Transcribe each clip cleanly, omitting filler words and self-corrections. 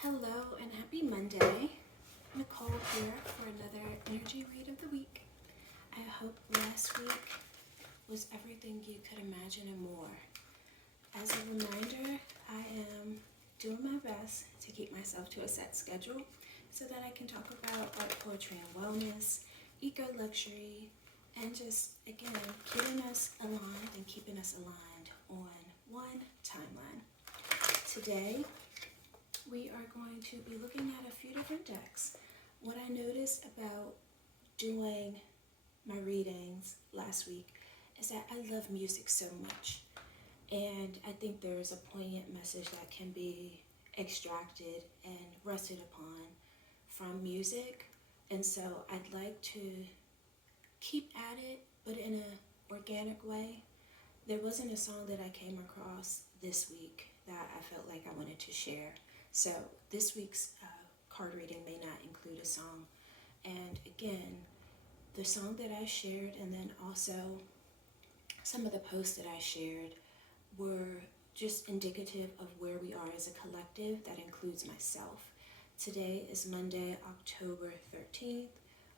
Hello and happy Monday. Nicole here for another energy read of the week. I hope last week was everything you could imagine and more. As a reminder, I am doing my best to keep myself to a set schedule so that I can talk about art, poetry, and wellness, eco-luxury, and just, again, keeping us aligned and keeping us aligned on one timeline. Today, we are going to be looking at a few different decks. What I noticed about doing my readings last week is that I love music so much. And I think there's a poignant message that can be extracted and rested upon from music. And so I'd like to keep at it, but in an organic way. There wasn't a song that I came across this week that I felt like I wanted to share. So this week's card reading may not include a song. And again, the song that I shared and then also some of the posts that I shared were just indicative of where we are as a collective. That includes myself. Today is Monday, October 13th,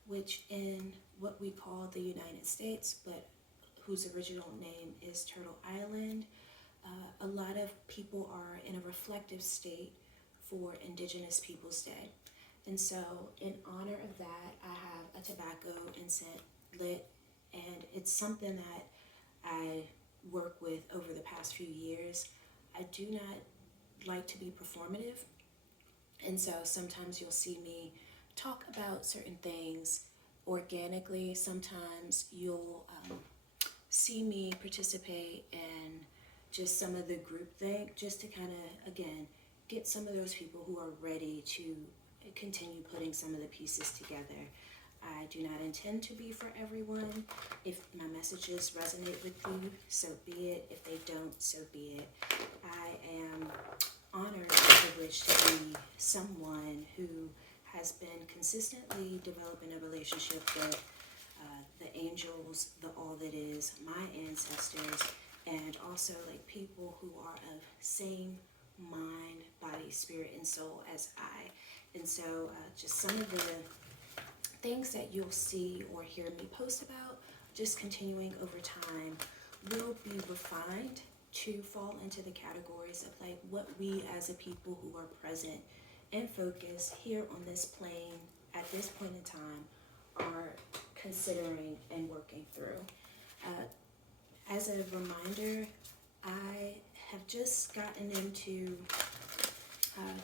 which in what we call the United States, but whose original name is Turtle Island, a lot of people are in a reflective state for Indigenous Peoples Day. And so in honor of that, I have a tobacco incense lit, and it's something that I work with over the past few years. I do not like to be performative, and so sometimes you'll see me talk about certain things organically. Sometimes you'll see me participate in just some of the group thing, just to kind of, again, get some of those people who are ready to continue putting some of the pieces together. I do not intend to be for everyone. If my messages resonate with you, so be it. If they don't, so be it. I am honored and privileged to be someone who has been consistently developing a relationship with the angels, the all that is, my ancestors, and also like people who are of same mind, body, spirit, and soul as I. And so just some of the things that you'll see or hear me post about, just continuing over time, will be refined to fall into the categories of like what we as a people who are present and focused here on this plane at this point in time are considering and working through. As a reminder, I have just gotten into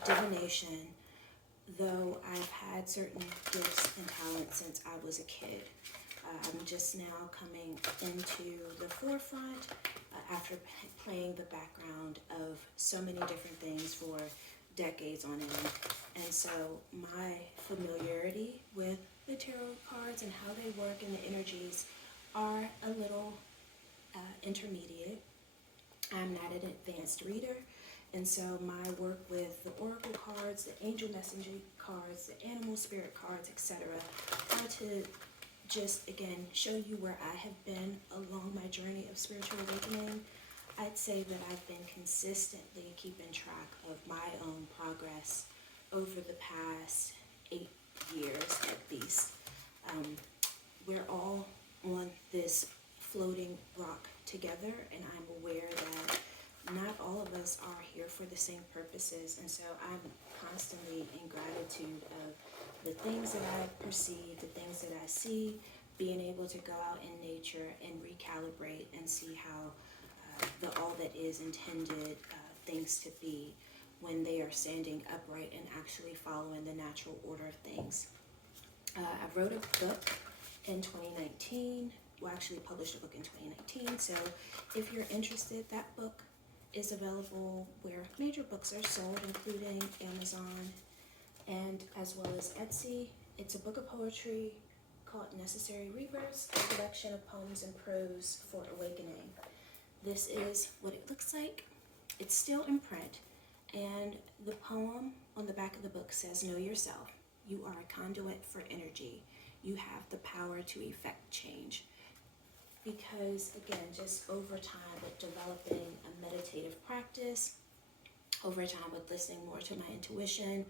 divination, though I've had certain gifts and talents since I was a kid. I'm just now coming into the forefront after playing the background of so many different things for decades on end. And so my familiarity with the tarot cards and how they work and the energies are a little intermediate. I'm not an advanced reader, and so my work with the oracle cards, the angel messenger cards, the animal spirit cards, etc., are to just, again, show you where I have been along my journey of spiritual awakening. I'd say that I've been consistently keeping track of my own progress over the past 8 years at least. We're all on this floating rock together, and I'm aware that not all of us are here for the same purposes, and so I'm constantly in gratitude of the things that I perceive, the things that I see, being able to go out in nature and recalibrate and see how the all that is intended things to be when they are standing upright and actually following the natural order of things. I wrote a book in 2019. Well, actually published a book in 2019. So if you're interested, that book is available where major books are sold, including Amazon and as well as Etsy. It's a book of poetry called Necessary Rebirth, a collection of poems and prose for awakening. This is what it looks like. It's still in print, and the poem on the back of the book says, "Know yourself. You are a conduit for energy. You have the power to effect change." Because again, just over time with developing a meditative practice, over time with listening more to my intuition,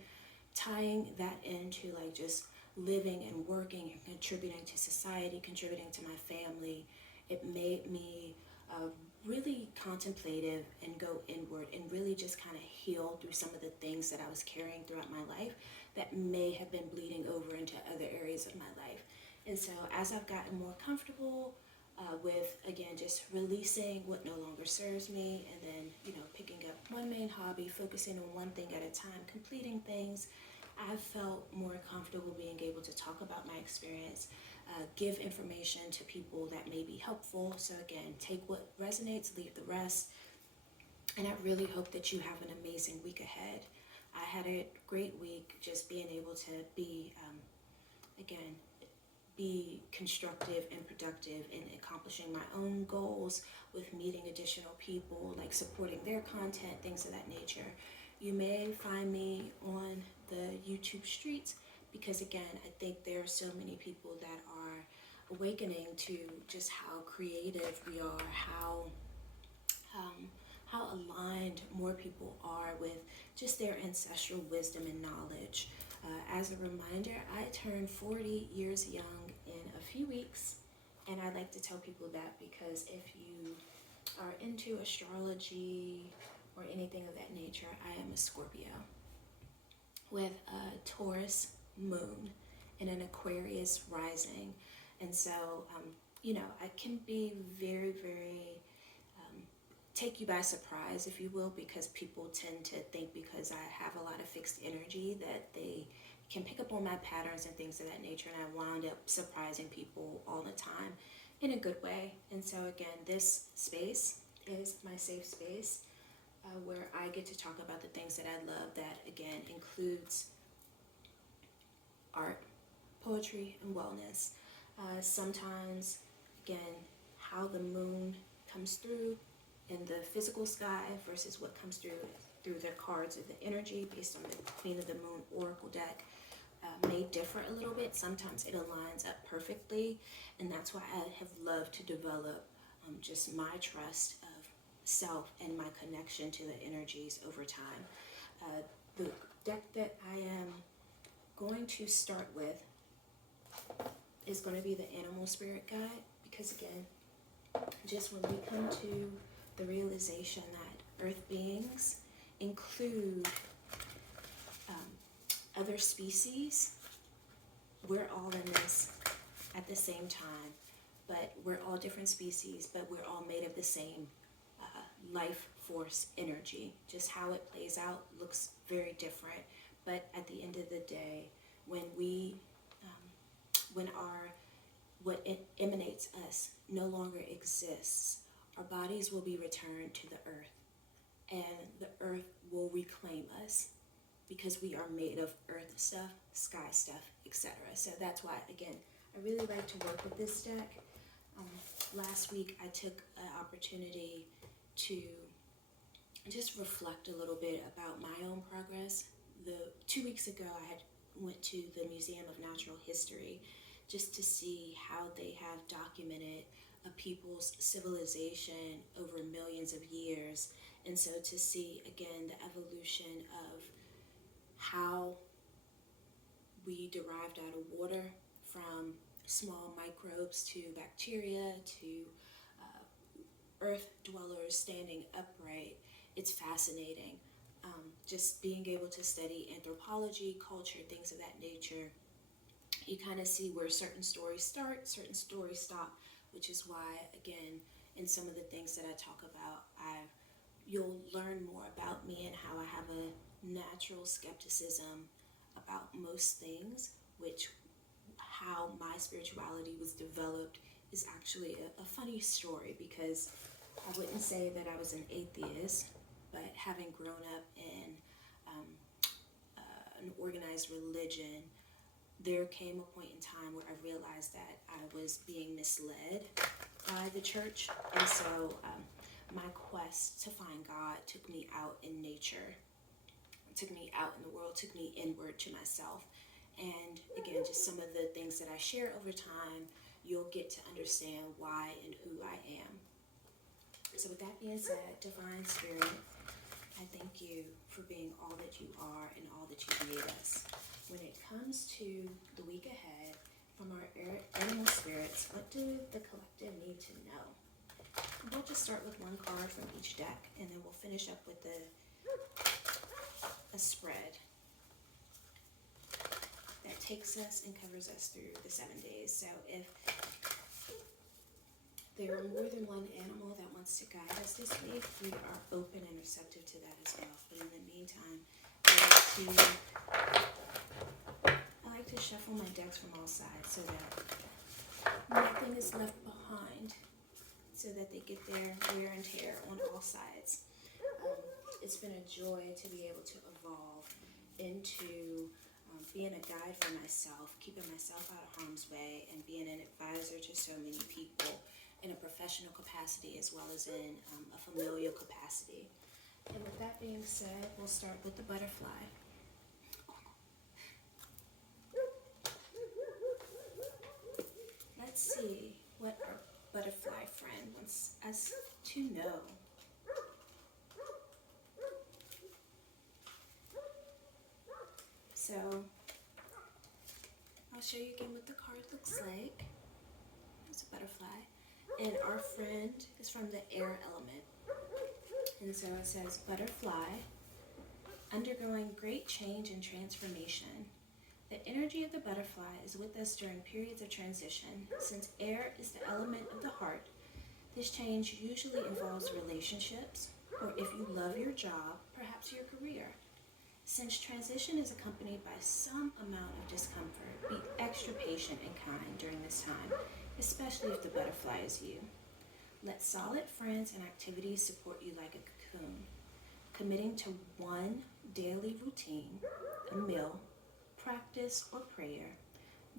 tying that into like just living and working and contributing to society, contributing to my family. It made me really contemplative and go inward and really just kind of heal through some of the things that I was carrying throughout my life that may have been bleeding over into other areas of my life. And so as I've gotten more comfortable with, again, just releasing what no longer serves me, and then, picking up one main hobby, focusing on one thing at a time, completing things, I've felt more comfortable being able to talk about my experience, give information to people that may be helpful. So again, take what resonates, leave the rest. And I really hope that you have an amazing week ahead. I had a great week just being able to be, again, be constructive and productive in accomplishing my own goals, with meeting additional people, like supporting their content, things of that nature. You may find me on the YouTube streets because, again, I think there are so many people that are awakening to just how creative we are, how aligned more people are with just their ancestral wisdom and knowledge. As a reminder, I turned 40 years young in a few weeks, and I like to tell people that because if you are into astrology or anything of that nature, I am a Scorpio with a Taurus moon and an Aquarius rising. And so, I can be very, very take you by surprise, if you will, because people tend to think because I have a lot of fixed energy that they can pick up on my patterns and things of that nature, and I wound up surprising people all the time in a good way. And so again, this space is my safe space where I get to talk about the things that I love, that again includes art, poetry, and wellness. Sometimes, again, how the moon comes through in the physical sky versus what comes through the cards of the energy based on the Queen of the Moon Oracle deck may differ a little bit. Sometimes it aligns up perfectly, and that's why I have loved to develop just my trust of self and my connection to the energies over time. The deck that I am going to start with is going to be the Animal Spirit Guide, because again, just when we come to the realization that earth beings include other species, we're all in this at the same time, but we're all different species, but we're all made of the same life force energy. Just how it plays out looks very different, but at the end of the day, when what emanates us no longer exists, our bodies will be returned to the earth, and the earth will reclaim us because we are made of earth stuff, sky stuff, etc. So that's why, again, I really like to work with this deck. Last week, I took an opportunity to just reflect a little bit about my own progress. 2 weeks ago, I went to the Museum of Natural History just to see how they have documented a people's civilization over millions of years. And so to see, again, the evolution of how we derived out of water, from small microbes to bacteria to earth dwellers standing upright, it's fascinating. Just being able to study anthropology, culture, things of that nature, you kind of see where certain stories start, certain stories stop, which is why, again, in some of the things that I talk about, you'll learn more about me and how I have a natural skepticism about most things, which how my spirituality was developed is actually a funny story, because I wouldn't say that I was an atheist, but having grown up in an organized religion, there came a point in time where I realized that I was being misled by the church. And so my quest to find God took me out in nature, took me out in the world, took me inward to myself. And again, just some of the things that I share over time, you'll get to understand why and who I am. So with that being said, Divine Spirit, I thank you for being all that you are and all that you made us. When it comes to the week ahead, from our animal spirits, what do the collective need to know? We'll just start with one card from each deck, and then we'll finish up with a spread that takes us and covers us through the 7 days. So if there are more than one animal that wants to guide us this week, we are open and receptive to that as well. But in the meantime, I like to shuffle my decks from all sides so that nothing is left behind, so that they get their wear and tear on all sides. It's been a joy to be able to evolve into being a guide for myself, keeping myself out of harm's way, and being an advisor to so many people in a professional capacity as well as in a familial capacity. And with that being said, we'll start with the butterfly. Let's see what our butterfly friend wants us to know. So, I'll show you again what the card looks like. It's a butterfly. And our friend is from the air element. And so it says, butterfly, undergoing great change and transformation. The energy of the butterfly is with us during periods of transition. Since air is the element of the heart, this change usually involves relationships, or if you love your job, perhaps your career. Since transition is accompanied by some amount of discomfort, be extra patient and kind during this time, especially if the butterfly is you. Let solid friends and activities support you like a cocoon. Committing to one daily routine, a meal, practice, or prayer,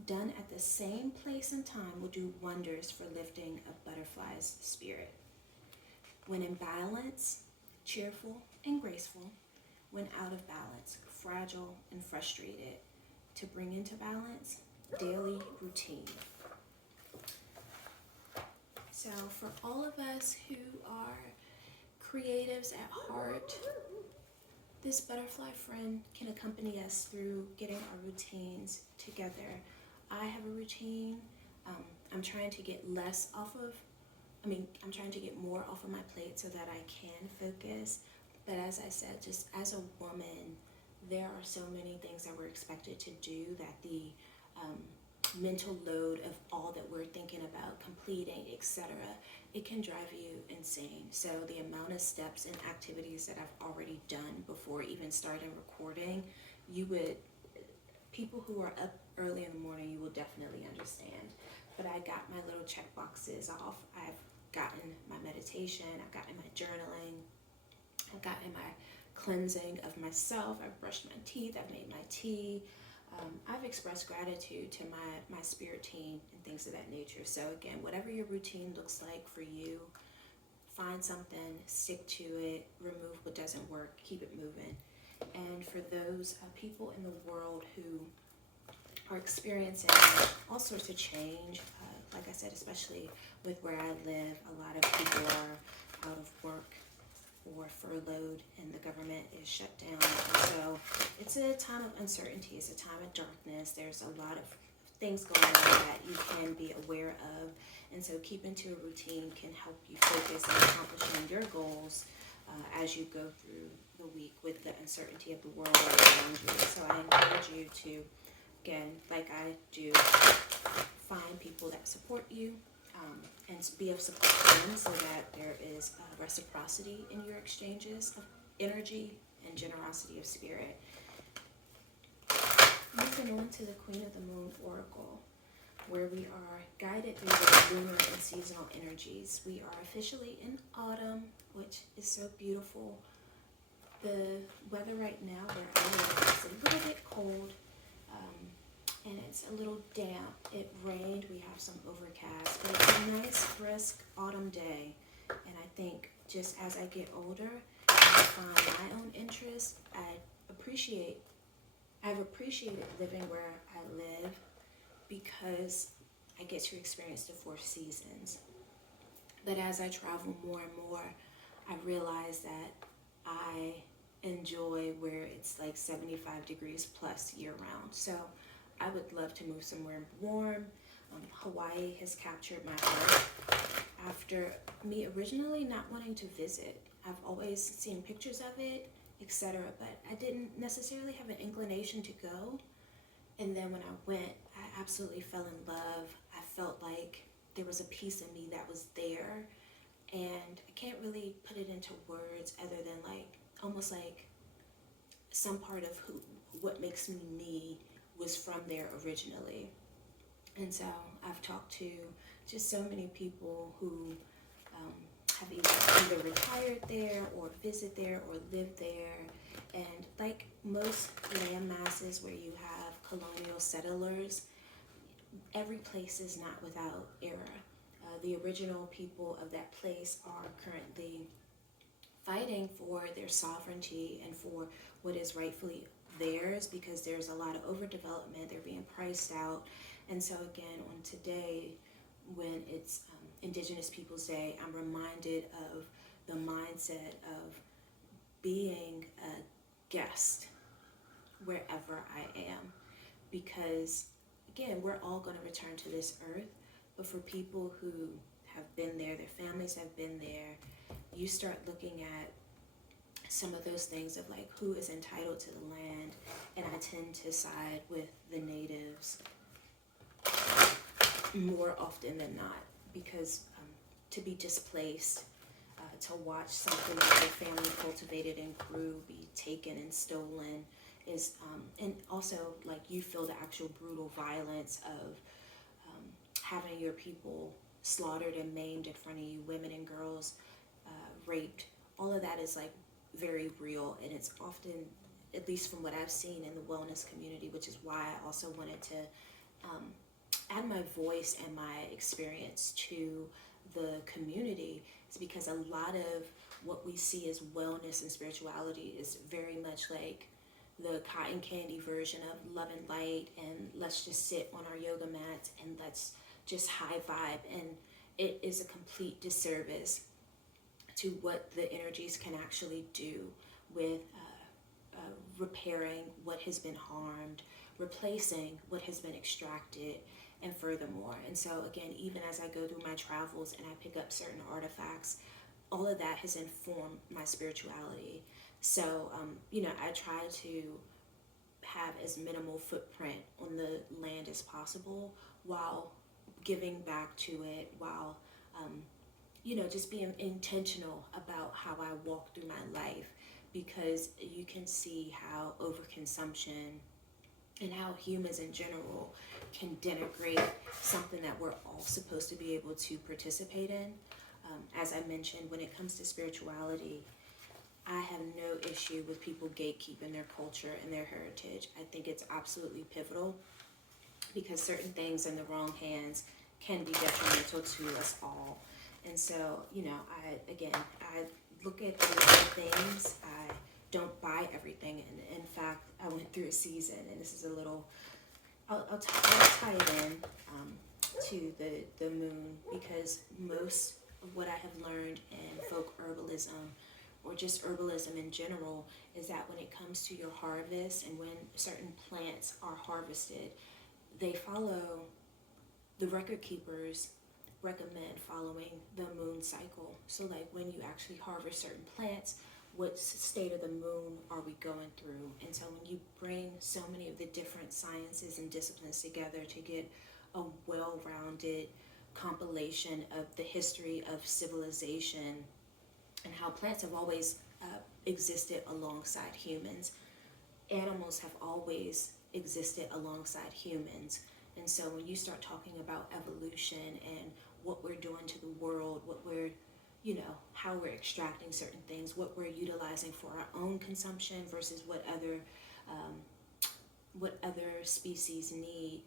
done at the same place and time will do wonders for lifting a butterfly's spirit. When in balance, cheerful and graceful. When out of balance, fragile and frustrated. To bring into balance, daily routine. So for all of us who are creatives at heart, this butterfly friend can accompany us through getting our routines together. I have a routine. I'm trying to get I'm trying to get more off of my plate so that I can focus. But as I said, just as a woman, there are so many things that we're expected to do that the mental load of all that we're thinking about, completing, etc., it can drive you insane. So the amount of steps and activities that I've already done before even starting recording, people who are up early in the morning, you will definitely understand. But I got my little check boxes off. I've gotten my meditation, I've gotten my journaling, I've gotten my cleansing of myself, I've brushed my teeth, I've made my tea, I've expressed gratitude to my spirit team and things of that nature. So again, whatever your routine looks like for you, find something, stick to it, remove what doesn't work, keep it moving. And for those people in the world who are experiencing all sorts of change, like I said, especially with where I live, a lot of people are out of work or furloughed and the government is shut down. And so it's a time of uncertainty, it's a time of darkness. There's a lot of things going on that you can be aware of. And so keeping to a routine can help you focus on accomplishing your goals as you go through the week with the uncertainty of the world around you. So I encourage you to, again, like I do, find people that support you, and be of support to them so that there is reciprocity in your exchanges of energy and generosity of spirit. Moving on to the Queen of the Moon Oracle, where we are guided through the lunar and seasonal energies. We are officially in autumn, which is so beautiful. The weather right now where I live is a little bit cold, and it's a little damp. It rained, we have some overcast, but it's a nice, brisk autumn day. And I think just as I get older and I find my own interests, I've appreciated living where I live because I get to experience the 4 seasons. But as I travel more and more, I realize that I enjoy where it's like 75 degrees plus year round. So I would love to move somewhere warm. Hawaii has captured my heart after me originally not wanting to visit. I've always seen pictures of it, etc., but I didn't necessarily have an inclination to go. And then when I went, I absolutely fell in love. I felt like there was a piece of me that was there, and I can't really put it into words other than like almost like some part of what makes me me was from there originally. And so I've talked to just so many people who have either retired there or visit there or live there. And like most land masses where you have colonial settlers, every place is not without error. The original people of that place are currently fighting for their sovereignty and for what is rightfully theirs, because there's a lot of overdevelopment. They're being priced out. And so again, on today, when it's Indigenous Peoples Day, I'm reminded of the mindset of being a guest wherever I am, because again, we're all going to return to this earth, but for people who have been there, their families have been there, you start looking at some of those things of like who is entitled to the land, and I tend to side with the natives more often than not, because to be displaced, to watch something that your family cultivated and grew be taken and stolen is, and also like you feel the actual brutal violence of having your people slaughtered and maimed in front of you, women and girls raped. All of that is like very real, and it's often, at least from what I've seen in the wellness community, which is why I also wanted to add my voice and my experience to the community, is because a lot of what we see as wellness and spirituality is very much like the cotton candy version of love and light, and let's just sit on our yoga mats and let's just high vibe. And it is a complete disservice to what the energies can actually do with repairing what has been harmed, replacing what has been extracted, and furthermore. And so again, even as I go through my travels and I pick up certain artifacts, all of that has informed my spirituality. So, I try to have as minimal footprint on the land as possible while giving back to it, while, just being intentional about how I walk through my life, because you can see how overconsumption and how humans in general can denigrate something that we're all supposed to be able to participate in. As I mentioned, when it comes to spirituality, I have no issue with people gatekeeping their culture and their heritage. I think it's absolutely pivotal, because certain things in the wrong hands can be detrimental to us all. And so, I look at other things. I don't buy everything. And in fact, I went through a season, and this is a little, I'll tie it in to the moon, because most of what I have learned in folk herbalism, or just herbalism in general, is that when it comes to your harvest and when certain plants are harvested, they follow, the record keepers recommend following the moon cycle. So like when you actually harvest certain plants, what state of the moon are we going through? And so when you bring so many of the different sciences and disciplines together to get a well-rounded compilation of the history of civilization and how plants have always existed alongside humans, animals have always existed alongside humans. And so when you start talking about evolution and what we're doing to the world, what we're, how we're extracting certain things, what we're utilizing for our own consumption versus what other species need,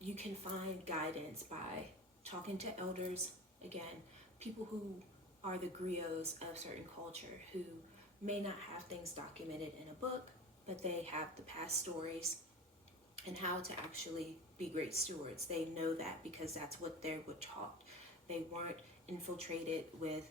you can find guidance by talking to elders, again, people who are the griots of certain culture, who may not have things documented in a book, but they have the past stories and how to actually be great stewards. They know that because that's what they were taught. They weren't infiltrated with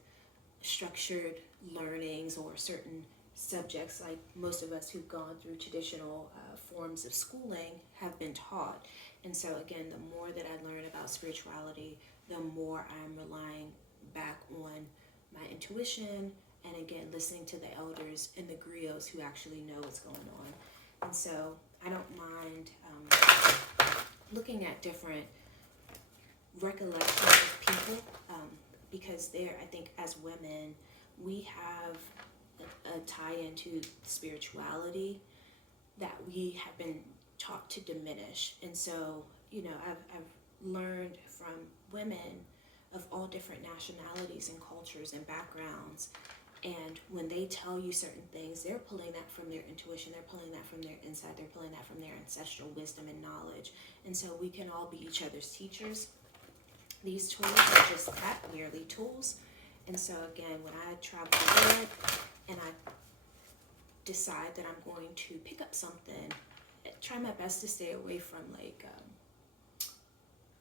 structured learnings or certain subjects like most of us who've gone through traditional forms of schooling have been taught. And so again, the more that I learn about spirituality, the more I'm relying back on my intuition, and again, listening to the elders and the griots who actually know what's going on. And so I don't mind looking at different recollections of people, because there, I think as women, we have a tie into spirituality that we have been taught to diminish. And so, you know, I've learned from women of all different nationalities and cultures and backgrounds. And when they tell you certain things, they're pulling that from their intuition, they're pulling that from their insight, they're pulling that from their ancestral wisdom and knowledge. And so we can all be each other's teachers. These tools are just that, merely tools. And so again, when I travel the world and I decide that I'm going to pick up something, try my best to stay away from like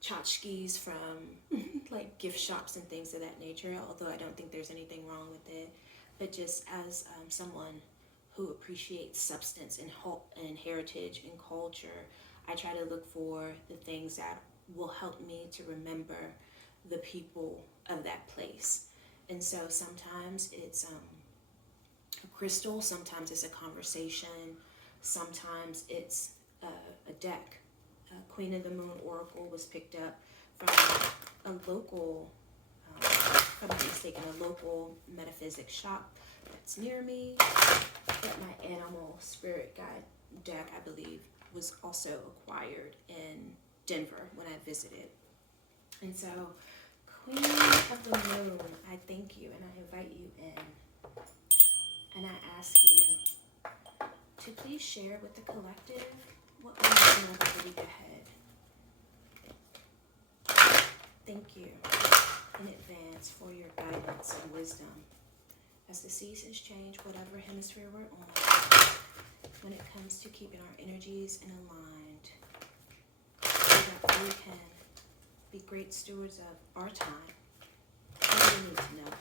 tchotchkes from like gift shops and things of that nature, although I don't think there's anything wrong with it. But just as someone who appreciates substance and heritage and culture, I try to look for the things that will help me to remember the people of that place. And so sometimes it's a crystal, sometimes it's a conversation, sometimes it's a deck. Queen of the Moon Oracle was picked up from a local, if I'm not mistaken, a local metaphysics shop that's near me. But my animal spirit guide deck, I believe, was also acquired in Denver when I visited. And so, Queen of the Moon, I thank you and I invite you in. And I ask you to please share with the collective what we're doing for the week ahead. Thank you in advance for your guidance and wisdom as the seasons change, whatever hemisphere we're on, when it comes to keeping our energies in aligned, so that we can be great stewards of our time. What do we need to know?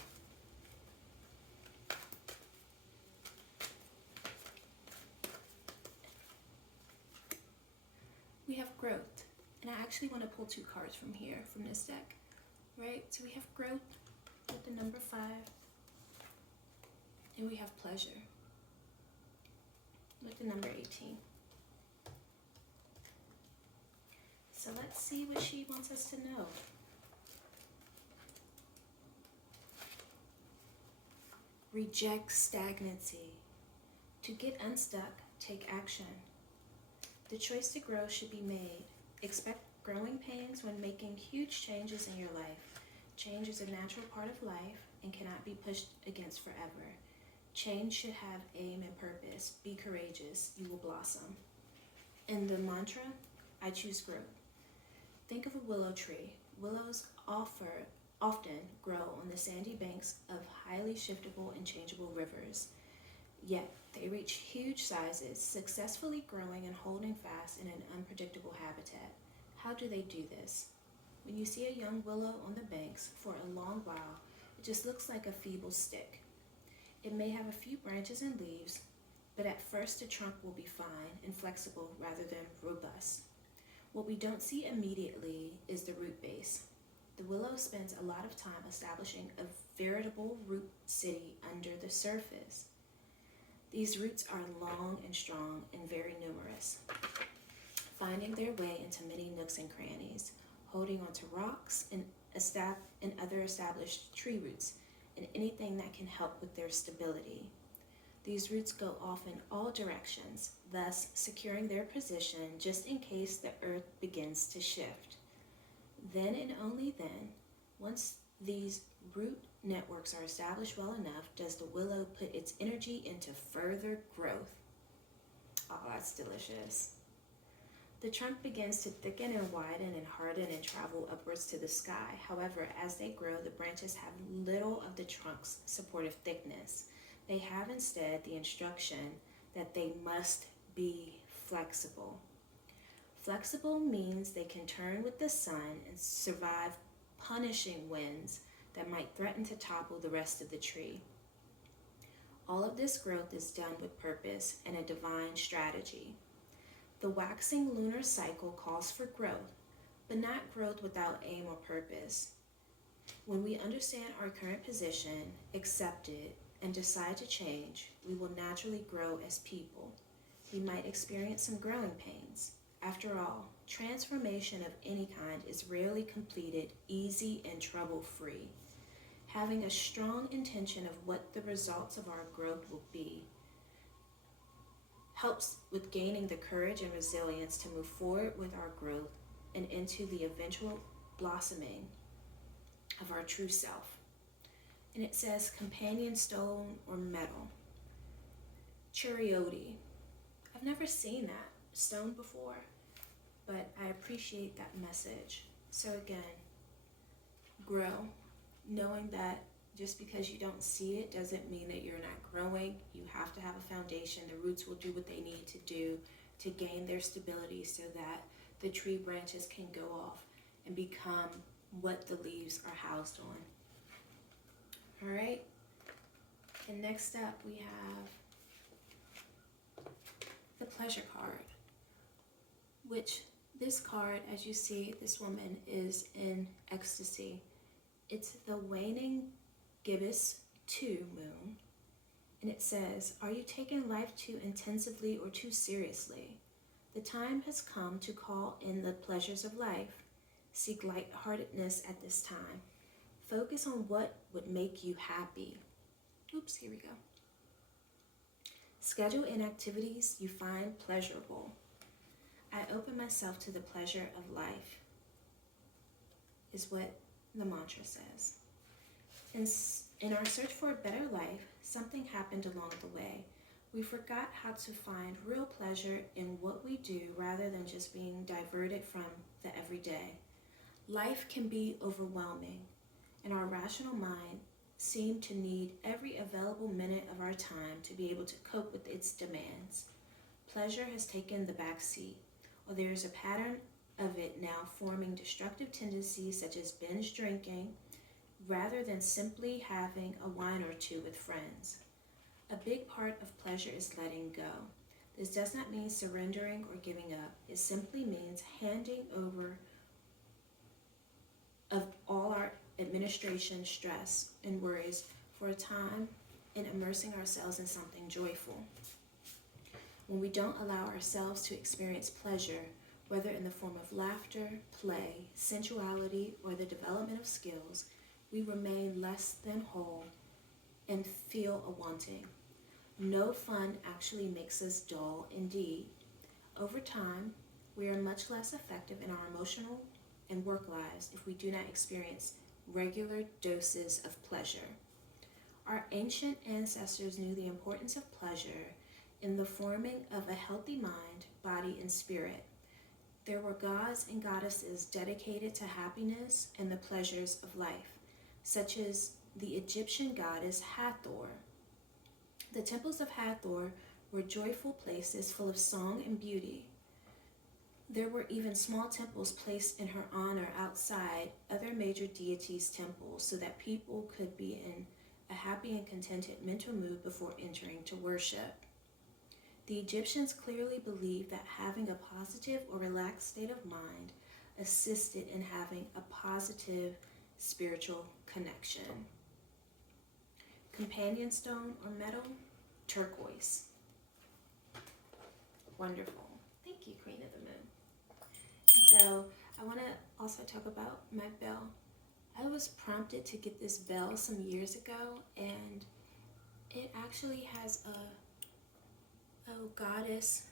We have growth, and I actually want to pull 2 cards from here, from this deck, right? So we have growth with the number 5, and we have pleasure with the number 18. So let's see what she wants us to know. Reject stagnancy. To get unstuck, take action. The choice to grow should be made. Expect growing pains when making huge changes in your life. Change is a natural part of life and cannot be pushed against forever. Change should have aim and purpose. Be courageous. You will blossom. And the mantra, I choose growth. Think of a willow tree. Willows often grow on the sandy banks of highly shiftable and changeable rivers. Yet they reach huge sizes, successfully growing and holding fast in an unpredictable habitat. How do they do this? When you see a young willow on the banks for a long while, it just looks like a feeble stick. It may have a few branches and leaves, but at first the trunk will be fine and flexible rather than robust. What we don't see immediately is the root base. The willow spends a lot of time establishing a veritable root city under the surface. These roots are long and strong and very numerous, finding their way into many nooks and crannies, holding onto rocks and other established tree roots, and anything that can help with their stability. These roots go off in all directions, thus securing their position just in case the earth begins to shift. Then and only then, once these root networks are established well enough, does the willow put its energy into further growth. Oh, that's delicious. The trunk begins to thicken and widen and harden and travel upwards to the sky. However, as they grow, the branches have little of the trunk's supportive thickness. They have instead the instruction that they must be flexible. Flexible means they can turn with the sun and survive punishing winds that might threaten to topple the rest of the tree. All of this growth is done with purpose and a divine strategy. The waxing lunar cycle calls for growth, but not growth without aim or purpose. When we understand our current position, accept it, and decide to change, we will naturally grow as people. We might experience some growing pains. After all, transformation of any kind is rarely completed easy and trouble-free. Having a strong intention of what the results of our growth will be helps with gaining the courage and resilience to move forward with our growth and into the eventual blossoming of our true self. And it says companion stone or metal. Charioti. I've never seen that stone before, but I appreciate that message. So again, grow, knowing that just because you don't see it doesn't mean that you're not growing. You have to have a foundation. The roots will do what they need to do to gain their stability so that the tree branches can go off and become what the leaves are housed on. All right. And next up we have the pleasure card, which this card, as you see, this woman is in ecstasy. It's the waning gibbous 2 moon, and it says, are you taking life too intensively or too seriously? The time has come to call in the pleasures of life. Seek light-heartedness at this time. Focus on what would make you happy. Oops, here we go. Schedule in activities you find pleasurable. I open myself to the pleasure of life, is what the mantra says. In our search for a better life, something happened along the way. We forgot how to find real pleasure in what we do rather than just being diverted from the everyday. Life can be overwhelming, and our rational mind seem to need every available minute of our time to be able to cope with its demands. Pleasure has taken the back seat, or there is a pattern of it now forming destructive tendencies such as binge drinking, rather than simply having a wine or two with friends. A big part of pleasure is letting go. This does not mean surrendering or giving up. It simply means handing over of all our administration, stress, and worries for a time and immersing ourselves in something joyful. When we don't allow ourselves to experience pleasure, whether in the form of laughter, play, sensuality, or the development of skills, we remain less than whole and feel a wanting. No fun actually makes us dull. Indeed, over time, we are much less effective in our emotional and work lives if we do not experience regular doses of pleasure. Our ancient ancestors knew the importance of pleasure in the forming of a healthy mind, body, and spirit. There were gods and goddesses dedicated to happiness and the pleasures of life, such as the Egyptian goddess Hathor. The temples of Hathor were joyful places full of song and beauty. There were even small temples placed in her honor outside other major deities' temples so that people could be in a happy and contented mental mood before entering to worship. The Egyptians clearly believed that having a positive or relaxed state of mind assisted in having a positive spiritual connection. Companion stone or metal, turquoise. Wonderful. Thank you, Queen of the Moon. So I want to also talk about my bell. I was prompted to get this bell some years ago, and it actually has a goddess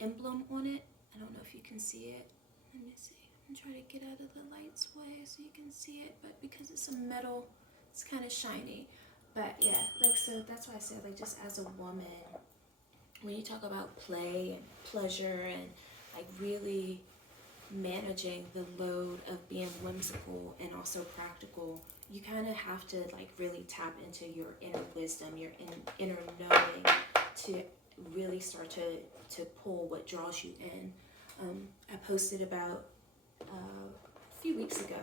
emblem on it. I don't know if you can see it. Let me see. I'm trying to get out of the light's way so you can see it, but because it's a metal, it's kind of shiny. But yeah, like, so that's why I said, like, just as a woman, when you talk about play and pleasure and like really managing the load of being whimsical and also practical, you kind of have to like really tap into your inner wisdom, your inner knowing to really start to pull what draws you in. I posted about a few weeks ago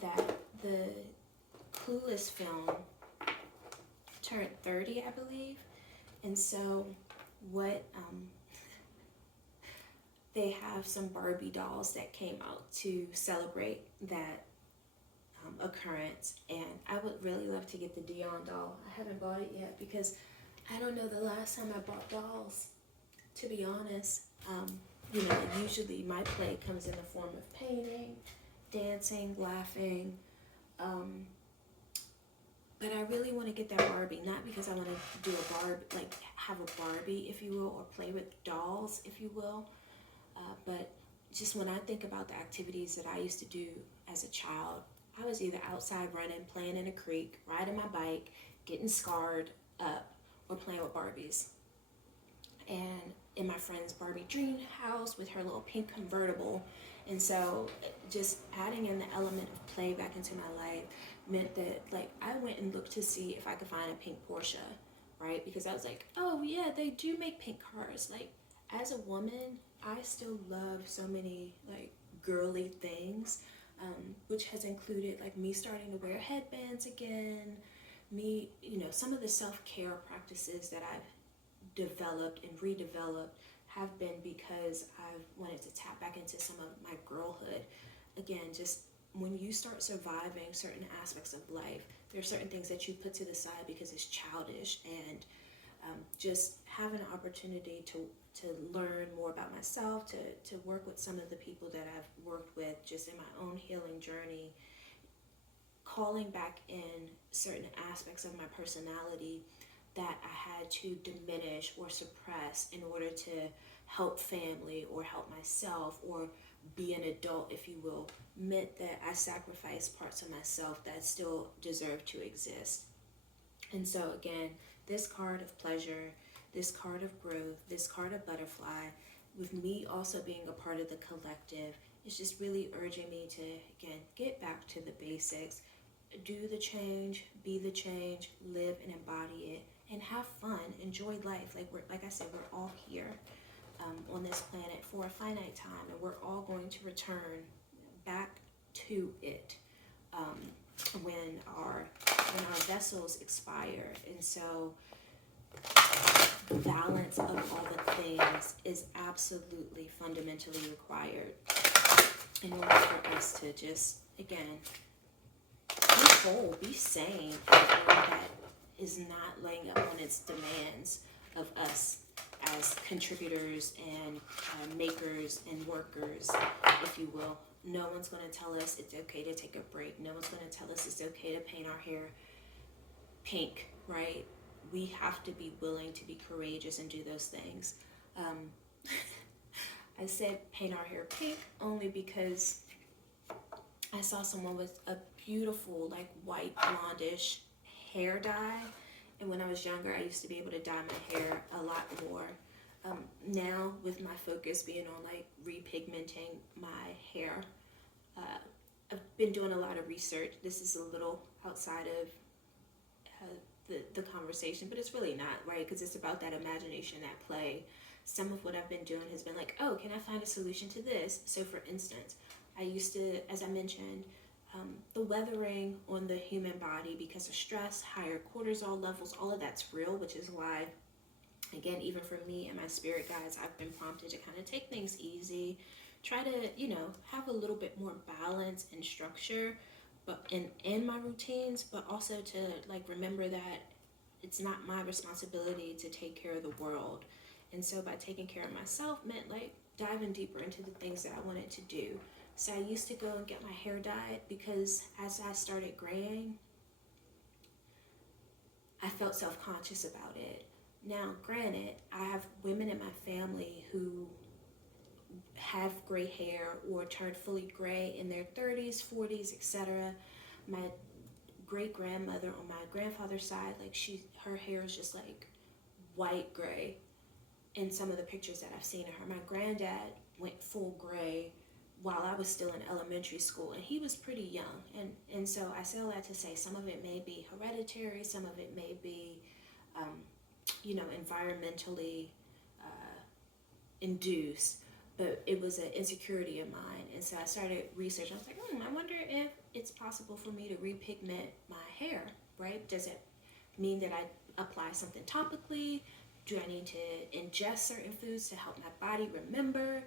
that the Clueless film turned 30, I believe. And so what they have some Barbie dolls that came out to celebrate that occurrence, and I would really love to get the Dion doll. I haven't bought it yet because I don't know the last time I bought dolls, to be honest. You know, usually my play comes in the form of painting, dancing, laughing, but I really want to get that Barbie, not because I want to do a Barbie, like have a Barbie, if you will, or play with dolls, if you will, but just when I think about the activities that I used to do as a child, I was either outside running, playing in a creek, riding my bike, getting scarred up, or playing with Barbies. And in my friend's Barbie dream house with her little pink convertible. And so just adding in the element of play back into my life meant that, like, I went and looked to see if I could find a pink Porsche, right? Because I was like, oh yeah, they do make pink cars. Like, as a woman, I still love so many like girly things, which has included like me starting to wear headbands again, me, you know, some of the self-care practices that I've developed and redeveloped have been because I've wanted to tap back into some of my girlhood. Again, just when you start surviving certain aspects of life, there are certain things that you put to the side because it's childish, and just having an opportunity to learn more about myself, to work with some of the people that I've worked with just in my own healing journey, calling back in certain aspects of my personality that I had to diminish or suppress in order to help family or help myself or be an adult, if you will, meant that I sacrificed parts of myself that still deserve to exist. And so again, this card of pleasure, this card of growth, this card of butterfly, with me also being a part of the collective, is just really urging me to, again, get back to the basics, do the change, be the change, live and embody it, and have fun, enjoy life. Like I said, we're all here on this planet for a finite time, and we're all going to return back to it when our vessels expire. And so the balance of all the things is absolutely fundamentally required in order for us to just, again, be whole, be sane, and that is not laying up on its demands of us as contributors and makers and workers, if you will. No one's going to tell us it's okay to take a break. No one's going to tell us it's okay to paint our hair pink, right? We have to be willing to be courageous and do those things. I said paint our hair pink only because I saw someone with a beautiful, like, white blondish hair dye. And when I was younger, I used to be able to dye my hair a lot more. Now, with my focus being on, like, repigmenting my hair, I've been doing a lot of research. This is a little outside of the conversation, but it's really not, right? Because it's about that imagination at play. Some of what I've been doing has been like, oh, can I find a solution to this? So, for instance, I used to, as I mentioned, the weathering on the human body because of stress, higher cortisol levels, all of that's real, which is why, again, even for me and my spirit guides, I've been prompted to kind of take things easy, try to, you know, have a little bit more balance and structure but in my routines, but also to, like, remember that it's not my responsibility to take care of the world. And so by taking care of myself meant, like, diving deeper into the things that I wanted to do. So I used to go and get my hair dyed because as I started graying, I felt self-conscious about it. Now, granted, I have women in my family who have gray hair or turned fully gray in their 30s, 40s, etc. My great-grandmother on my grandfather's side, like, her hair is just like white gray in some of the pictures that I've seen of her. My granddad went full gray while I was still in elementary school, and he was pretty young. And so I say all that to say some of it may be hereditary, some of it may be, you know, environmentally induced. but it was an insecurity of mine. And so I started researching. I was like, I wonder if it's possible for me to repigment my hair, right? Does it mean that I apply something topically? Do I need to ingest certain foods to help my body remember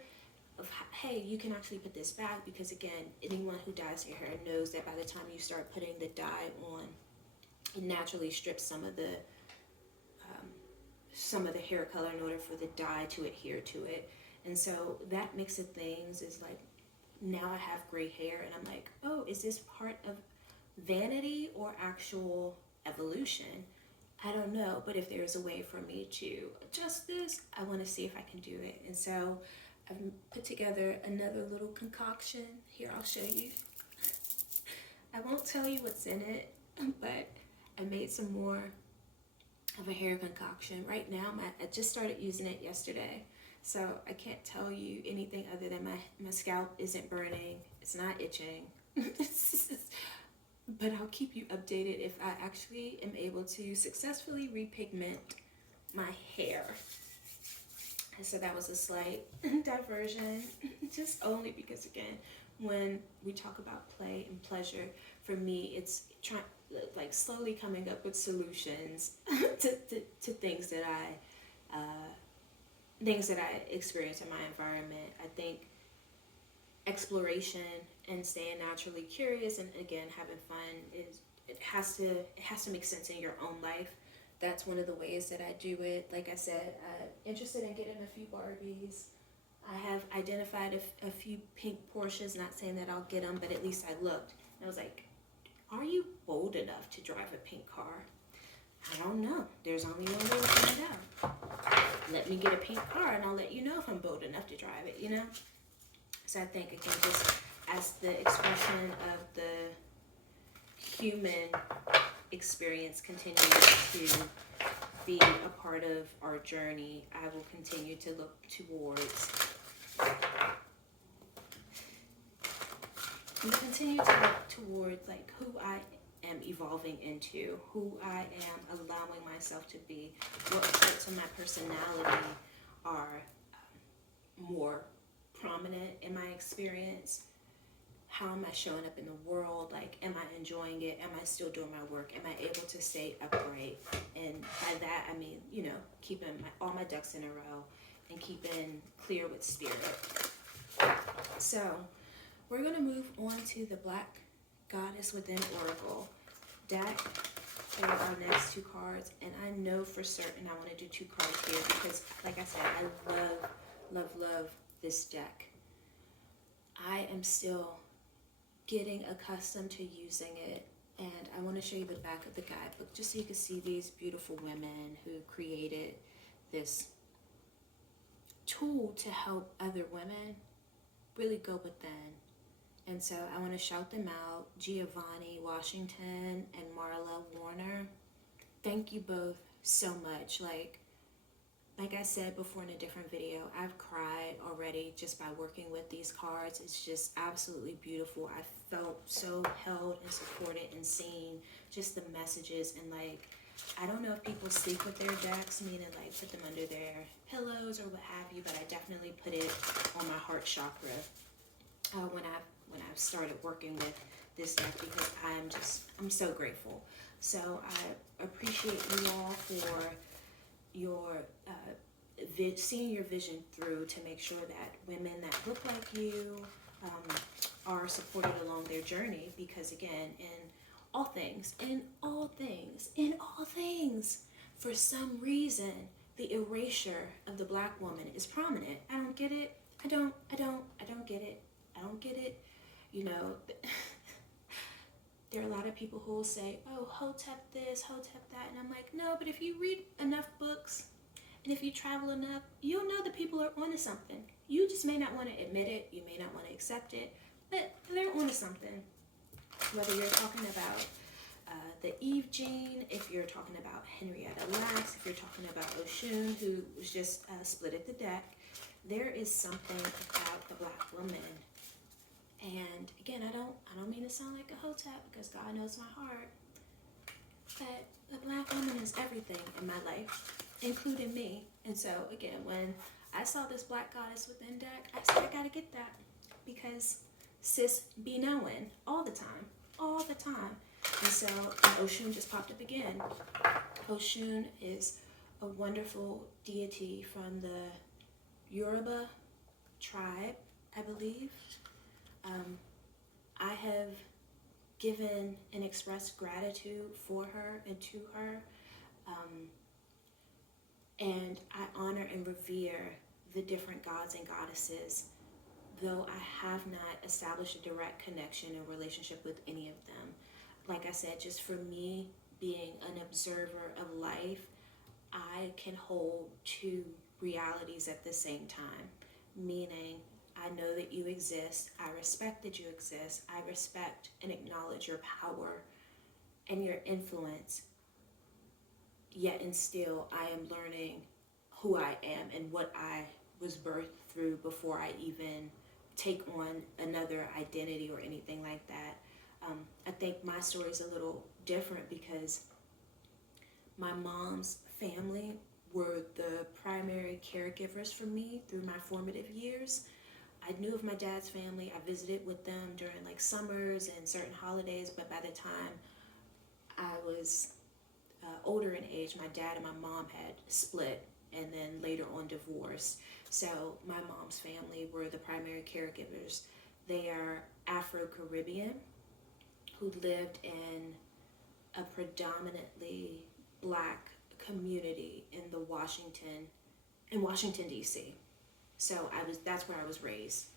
of, hey, you can actually put this back? Because again, anyone who dyes their hair knows that by the time you start putting the dye on, it naturally strips some of the hair color in order for the dye to adhere to it. And so that mix of things is like, now I have gray hair and I'm like, oh, is this part of vanity or actual evolution? I don't know, but if there's a way for me to adjust this, I want to see if I can do it. And so I've put together another little concoction. Here, I'll show you. I won't tell you what's in it, but I made some more of a hair concoction. Right now, I just started using it yesterday, so I can't tell you anything other than my scalp isn't burning, it's not itching, but I'll keep you updated if I actually am able to successfully repigment my hair. And so that was a slight diversion, just only because, again, when we talk about play and pleasure, for me, it's slowly coming up with solutions to things that I experience in my environment. I think exploration and staying naturally curious and again having fun it has to make sense in your own life. That's one of the ways that I do it. Like I said, interested in getting a few Barbies. I have identified a few pink Porsches, not saying that I'll get them, but at least I looked. And I was like, are you bold enough to drive a pink car? I don't know. There's only one way to find out. Let me get a pink car and I'll let you know if I'm bold enough to drive it, you know? So I think, again, just as the expression of the human experience continues to be a part of our journey, I will continue to look towards like who I am evolving into, who I am allowing myself to be, what parts of my personality are more prominent in my experience, how am I showing up in the world, like am I enjoying it, am I still doing my work, am I able to stay upright? And by that I mean, you know, keeping all my ducks in a row and keeping clear with spirit. So we're going to move on to the Black Goddess Within Oracle deck for our next two cards. And I know for certain I want to do two cards here because, like I said, I love this deck. I am still getting accustomed to using it, and I want to show you the back of the guidebook just so you can see these beautiful women who created this tool to help other women really go within. And so I want to shout them out: Giovanni Washington and Marla Warner. Thank you both so much. Like I said before in a different video, I've cried already just by working with these cards. It's just absolutely beautiful. I felt so held and supported and seen, just the messages. And like, I don't know if people sleep with their decks, meaning like put them under their pillows or what have you, but I definitely put it on my heart chakra when I've started working with this deck, because I'm so grateful. So I appreciate you all for your seeing your vision through to make sure that women that look like you are supported along their journey, because again, in all things, for some reason, the erasure of the Black woman is prominent. I don't get it. I don't get it. You know, there are a lot of people who will say, oh, Hotep this, Hotep that. And I'm like, no, but if you read enough books and if you travel enough, you'll know that people are onto something. You just may not want to admit it. You may not want to accept it, but they're onto something. Whether you're talking about the Eve gene, if you're talking about Henrietta Lacks, if you're talking about Oshun, who was just split at the deck, there is something about the Black woman. And again, I don't mean to sound like a Hotep, because God knows my heart, but the Black woman is everything in my life, including me. And so again, when I saw this black goddess within deck. I said, I gotta get that because sis be knowing all the time, all the time. And so Oshun just popped up again. Oshun is a wonderful deity from the Yoruba tribe, I believe. I have given and expressed gratitude for her and to her. And I honor and revere the different gods and goddesses, though I have not established a direct connection or relationship with any of them. Like I said, just for me being an observer of life, I can hold two realities at the same time, meaning I know that you exist, I respect that you exist, I respect and acknowledge your power and your influence, yet and still I am learning who I am and what I was birthed through before I even take on another identity or anything like that. I think my story is a little different because my mom's family were the primary caregivers for me through my formative years. I knew of my dad's family. I visited with them during like summers and certain holidays, but by the time I was older in age, my dad and my mom had split and then later on divorced. So my mom's family were the primary caregivers. They are Afro-Caribbean who lived in a predominantly black community in Washington D.C. So that's where I was raised.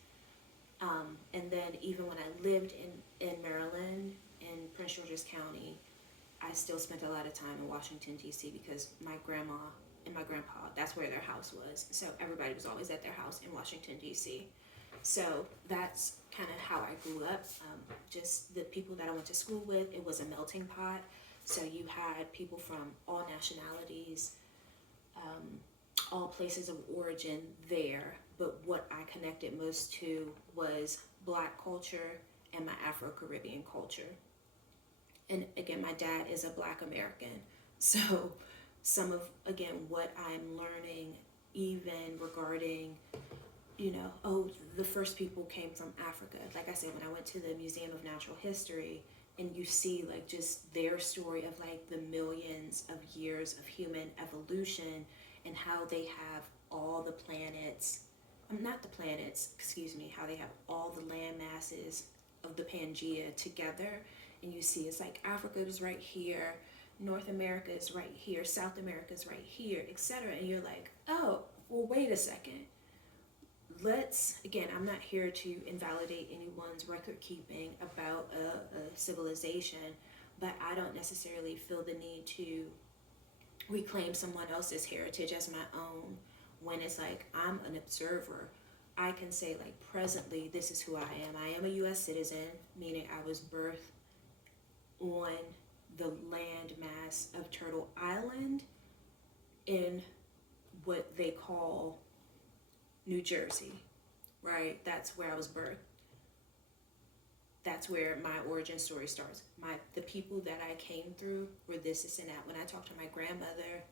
And then even when I lived in Maryland, in Prince George's County, I still spent a lot of time in Washington, D.C. because my grandma and my grandpa, that's where their house was. So everybody was always at their house in Washington, D.C. So that's kind of how I grew up. Just the people that I went to school with, it was a melting pot. So you had people from all nationalities, all places of origin there. But what I connected most to was Black culture and my Afro-Caribbean culture. And again, my dad is a Black American. So some of, again, what I'm learning even regarding, the first people came from Africa. Like I said, when I went to the Museum of Natural History and you see like just their story of like the millions of years of human evolution and how they have all the planets, how they have all the land masses of the Pangea together. And you see it's like Africa is right here, North America is right here, South America is right here, etc. And you're like, oh, well, wait a second. Again, I'm not here to invalidate anyone's record keeping about a civilization, but I don't necessarily feel the need to reclaim someone else's heritage as my own when it's like I'm an observer. I can say like presently, this is who I am. I am a U.S. citizen, meaning I was birthed on the land mass of Turtle Island in what they call New Jersey, right? That's where I was birthed. That's where my origin story starts. The people that I came through were this and that. When I talked to my grandmother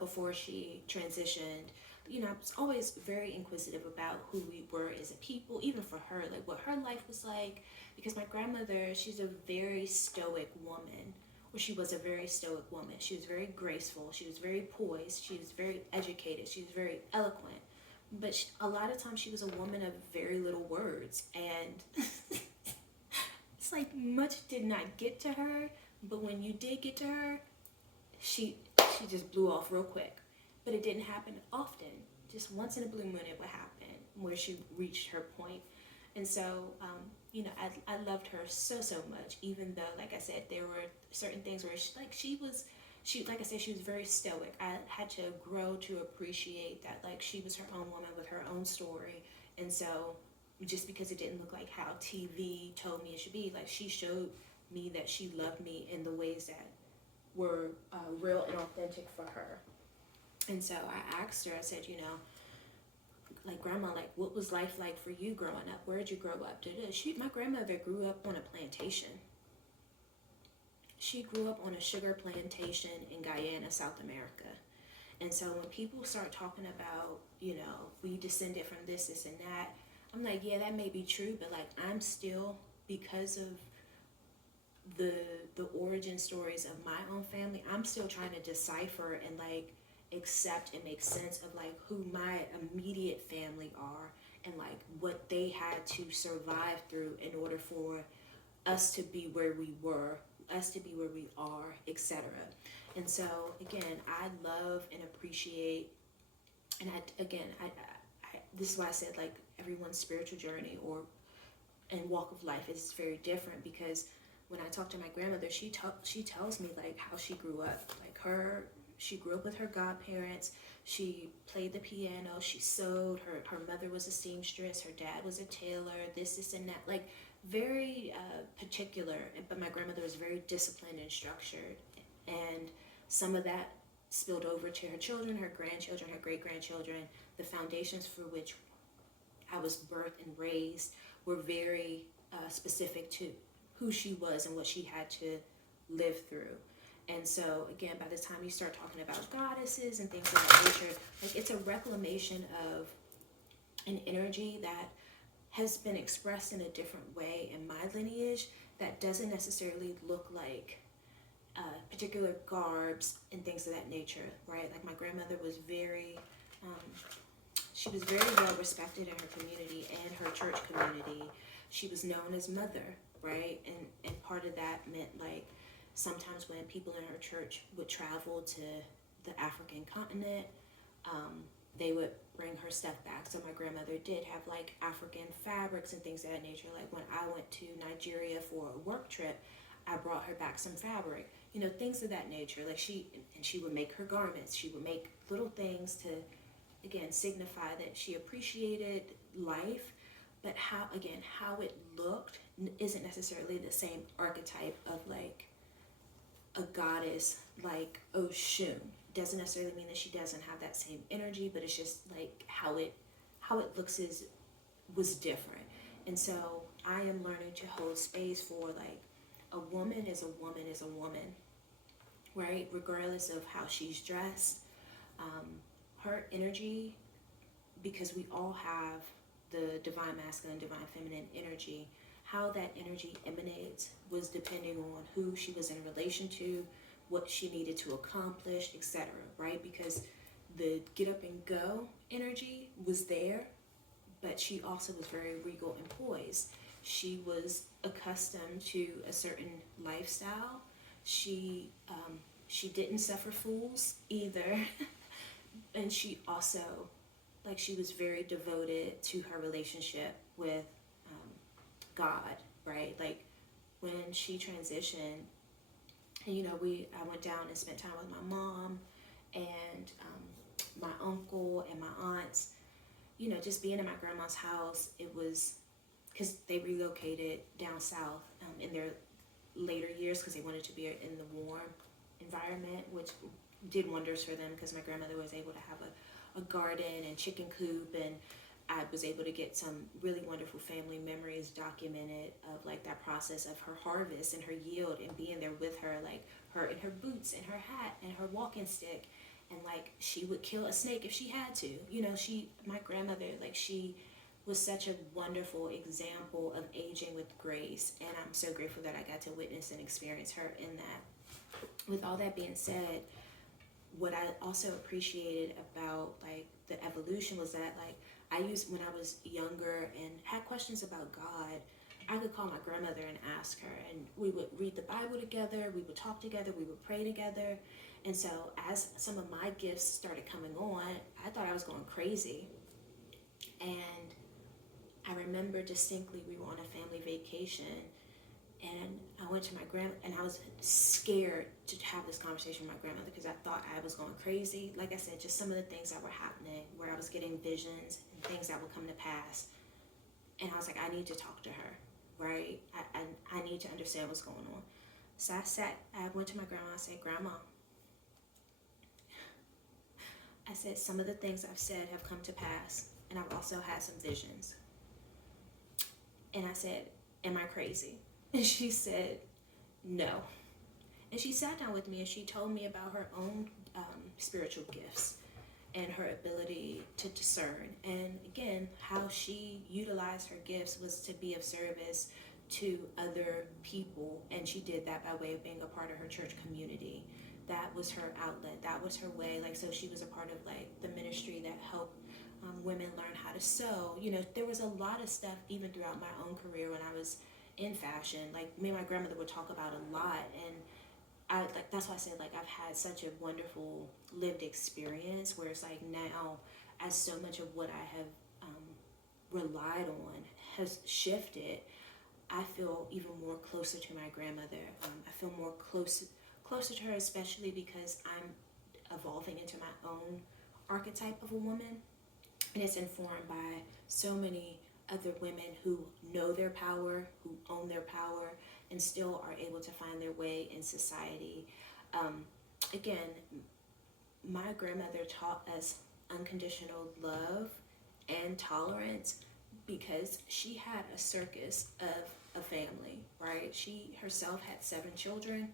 before she transitioned, I was always very inquisitive about who we were as a people, even for her, like what her life was like. Because my grandmother, she's a very stoic woman, or she was a very stoic woman. She was very graceful. She was very poised. She was very educated. She was very eloquent. But a lot of times she was a woman of very little words. And it's like much did not get to her. But when you did get to her, she just blew off real quick. But it didn't happen often. Just once in a blue moon it would happen where she reached her point. And so, I loved her so much, even though, like I said, there were certain things where she was very stoic. I had to grow to appreciate that, like, she was her own woman with her own story. And so just because it didn't look like how TV told me it should be, like, she showed me that she loved me in the ways that were real and authentic for her. And so I asked her, I said, like, Grandma, like, what was life like for you growing up? Where did you grow up? My grandmother grew up on a plantation. She grew up on a sugar plantation in Guyana, South America. And so when people start talking about, we descended from this and that, I'm like, yeah, that may be true, but like I'm still, because of the origin stories of my own family, I'm still trying to decipher and like accept and make sense of like who my immediate family are and like what they had to survive through in order for us to be where we were, us to be where we are, etc. And so again, I love and appreciate, and I this is why I said like everyone's spiritual journey or and walk of life is very different, because when I talk to my grandmother, she tells me like how she grew up. Like she grew up with her godparents. She played the piano. She sewed. Her mother was a seamstress. Her dad was a tailor. This, and that. Like very particular. But my grandmother was very disciplined and structured. And some of that spilled over to her children, her grandchildren, her great-grandchildren. The foundations for which I was birthed and raised were very specific to who she was and what she had to live through. And so again, by the time you start talking about goddesses and things of that nature, like it's a reclamation of an energy that has been expressed in a different way in my lineage that doesn't necessarily look like particular garbs and things of that nature, right? Like my grandmother was she was very well respected in her community and her church community. She was known as mother, right? And part of that meant like sometimes when people in her church would travel to the African continent, they would bring her stuff back. So my grandmother did have like African fabrics and things of that nature. Like when I went to Nigeria for a work trip, I brought her back some fabric, things of that nature. Like she would make her garments. She would make little things to, again, signify that she appreciated life, but how it looked isn't necessarily the same archetype of like a goddess like Oshun. Doesn't necessarily mean that she doesn't have that same energy, but it's just like how it looks was different. And so I am learning to hold space for like a woman is a woman is a woman, right? Regardless of how she's dressed, her energy, because we all have the divine masculine, divine feminine energy, how that energy emanates was depending on who she was in relation to, what she needed to accomplish, etc., right? Because the get up and go energy was there, but she also was very regal and poised. She was accustomed to a certain lifestyle. She didn't suffer fools either. And she also, like, she was very devoted to her relationship with God, right? Like when she transitioned, and I went down and spent time with my mom and my uncle and my aunts. Just being in my grandma's house, it was because they relocated down south in their later years because they wanted to be in the warm environment, which did wonders for them because my grandmother was able to have a garden and chicken coop, and I was able to get some really wonderful family memories documented of like that process of her harvest and her yield and being there with her, like her in her boots and her hat and her walking stick, and like she would kill a snake if she had to. My grandmother, like she was such a wonderful example of aging with grace, and I'm so grateful that I got to witness and experience her in that. With all that being said, what I also appreciated about like the evolution was that like when I was younger and had questions about God, I could call my grandmother and ask her, and we would read the Bible together, we would talk together, we would pray together. And so as some of my gifts started coming on, I thought I was going crazy. And I remember distinctly we were on a family vacation, and I went to my and I was scared to have this conversation with my grandmother because I thought I was going crazy. Like I said, just some of the things that were happening where I was getting visions and things that would come to pass. And I was like, I need to talk to her, right? I need to understand what's going on. So I went to my grandma and I said, Grandma, I said, some of the things I've said have come to pass, and I've also had some visions. And I said, am I crazy? And she said, no. And she sat down with me and she told me about her own spiritual gifts and her ability to discern. And again, how she utilized her gifts was to be of service to other people, and she did that by way of being a part of her church community. That was her outlet. That was her way. Like, so she was a part of like the ministry that helped women learn how to sew. You know, there was a lot of stuff even throughout my own career when I was in fashion. Like, me and my grandmother would talk about a lot, and I like, that's why I said like I've had such a wonderful lived experience where it's like now, as so much of what I have relied on has shifted, I feel even more closer to my grandmother. I feel more closer to her, especially because I'm evolving into my own archetype of a woman, and it's informed by so many other women who know their power, who own their power, and still are able to find their way in society. Again, my grandmother taught us unconditional love and tolerance because she had a circus of a family, right? She herself had 7 children.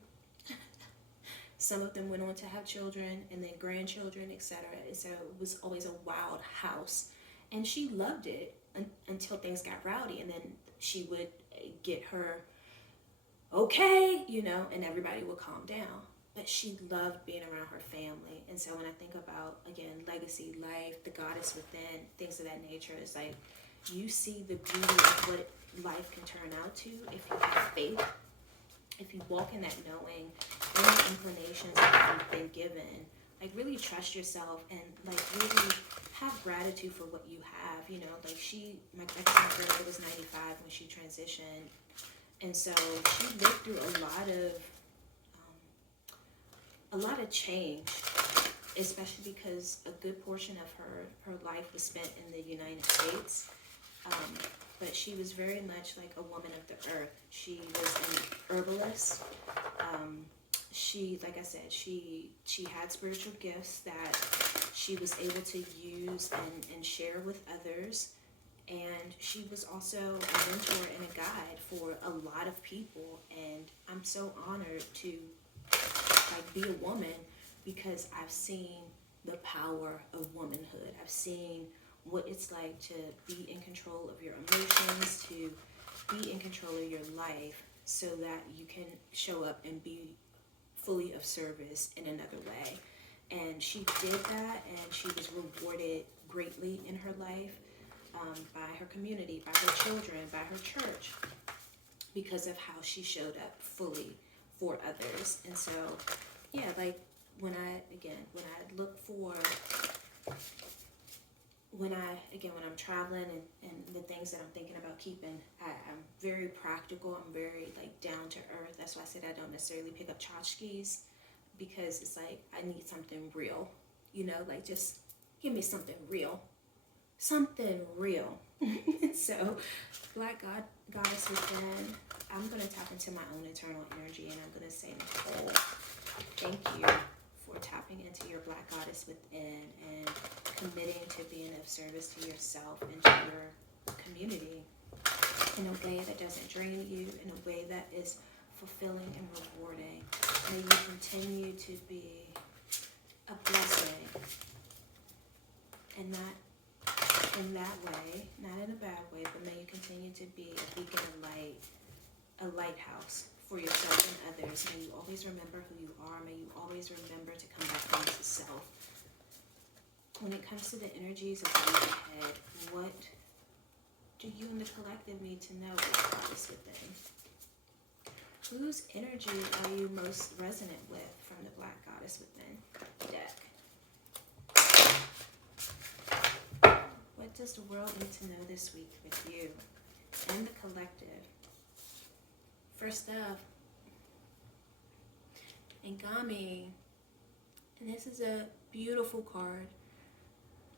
Some of them went on to have children and then grandchildren, etc. So it was always a wild house. And she loved it until things got rowdy. And then she would get her, okay, you know, and everybody would calm down. But she loved being around her family. And so when I think about, again, legacy, life, the goddess within, things of that nature, it's like you see the beauty of what life can turn out to if you have faith. If you walk in that knowing, in the inclinations that you've been given, like really trust yourself and like really have gratitude for what you have. You know, like my grandmother was 95 when she transitioned, and so she lived through a lot of change, especially because a good portion of her life was spent in the United States. But she was very much like a woman of the earth. She was an herbalist. She, like I said, she had spiritual gifts that she was able to use and share with others. And she was also a mentor and a guide for a lot of people. And I'm so honored to like be a woman because I've seen the power of womanhood. I've seen what it's like to be in control of your emotions, to be in control of your life so that you can show up and be fully of service in another way. And she did that, and she was rewarded greatly in her life by her community, by her children, by her church, because of how she showed up fully for others. And so, yeah, like when I'm traveling and the things that I'm thinking about keeping, I'm very practical. I'm very like down to earth. That's why I said I don't necessarily pick up tchotchkes, because it's like I need something real, you know, like just give me something real. So, Black Goddess within, I'm going to tap into my own internal energy, and I'm going to say, Nicole, thank you for tapping into your Black Goddess within and committing to being of service to yourself and to your community in a way that doesn't drain you, in a way that is fulfilling and rewarding. May you continue to be a blessing, and not in that way, not in a bad way, but may you continue to be a beacon of light, a lighthouse for yourself and others. May you always remember who you are. May you always remember to come back home to self. When it comes to the energies of the week ahead, what do you and the collective need to know about Goddess within? Whose energy are you most resonant with from the Black Goddess within deck? What does the world need to know this week with you and the collective? First up, Ngami. And this is a beautiful card.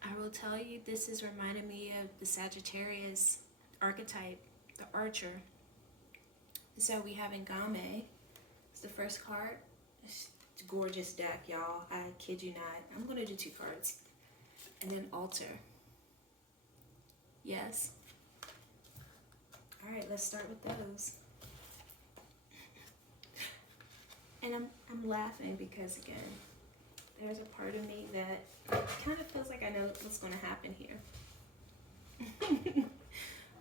I will tell you, this is reminding me of the Sagittarius archetype, the archer. So we have Ngami. It's the first card. It's a gorgeous deck, y'all. I kid you not. I'm going to do 2 cards. And then altar. Yes. All right, let's start with those. And I'm laughing because, again, there's a part of me that kind of feels like I know what's going to happen here.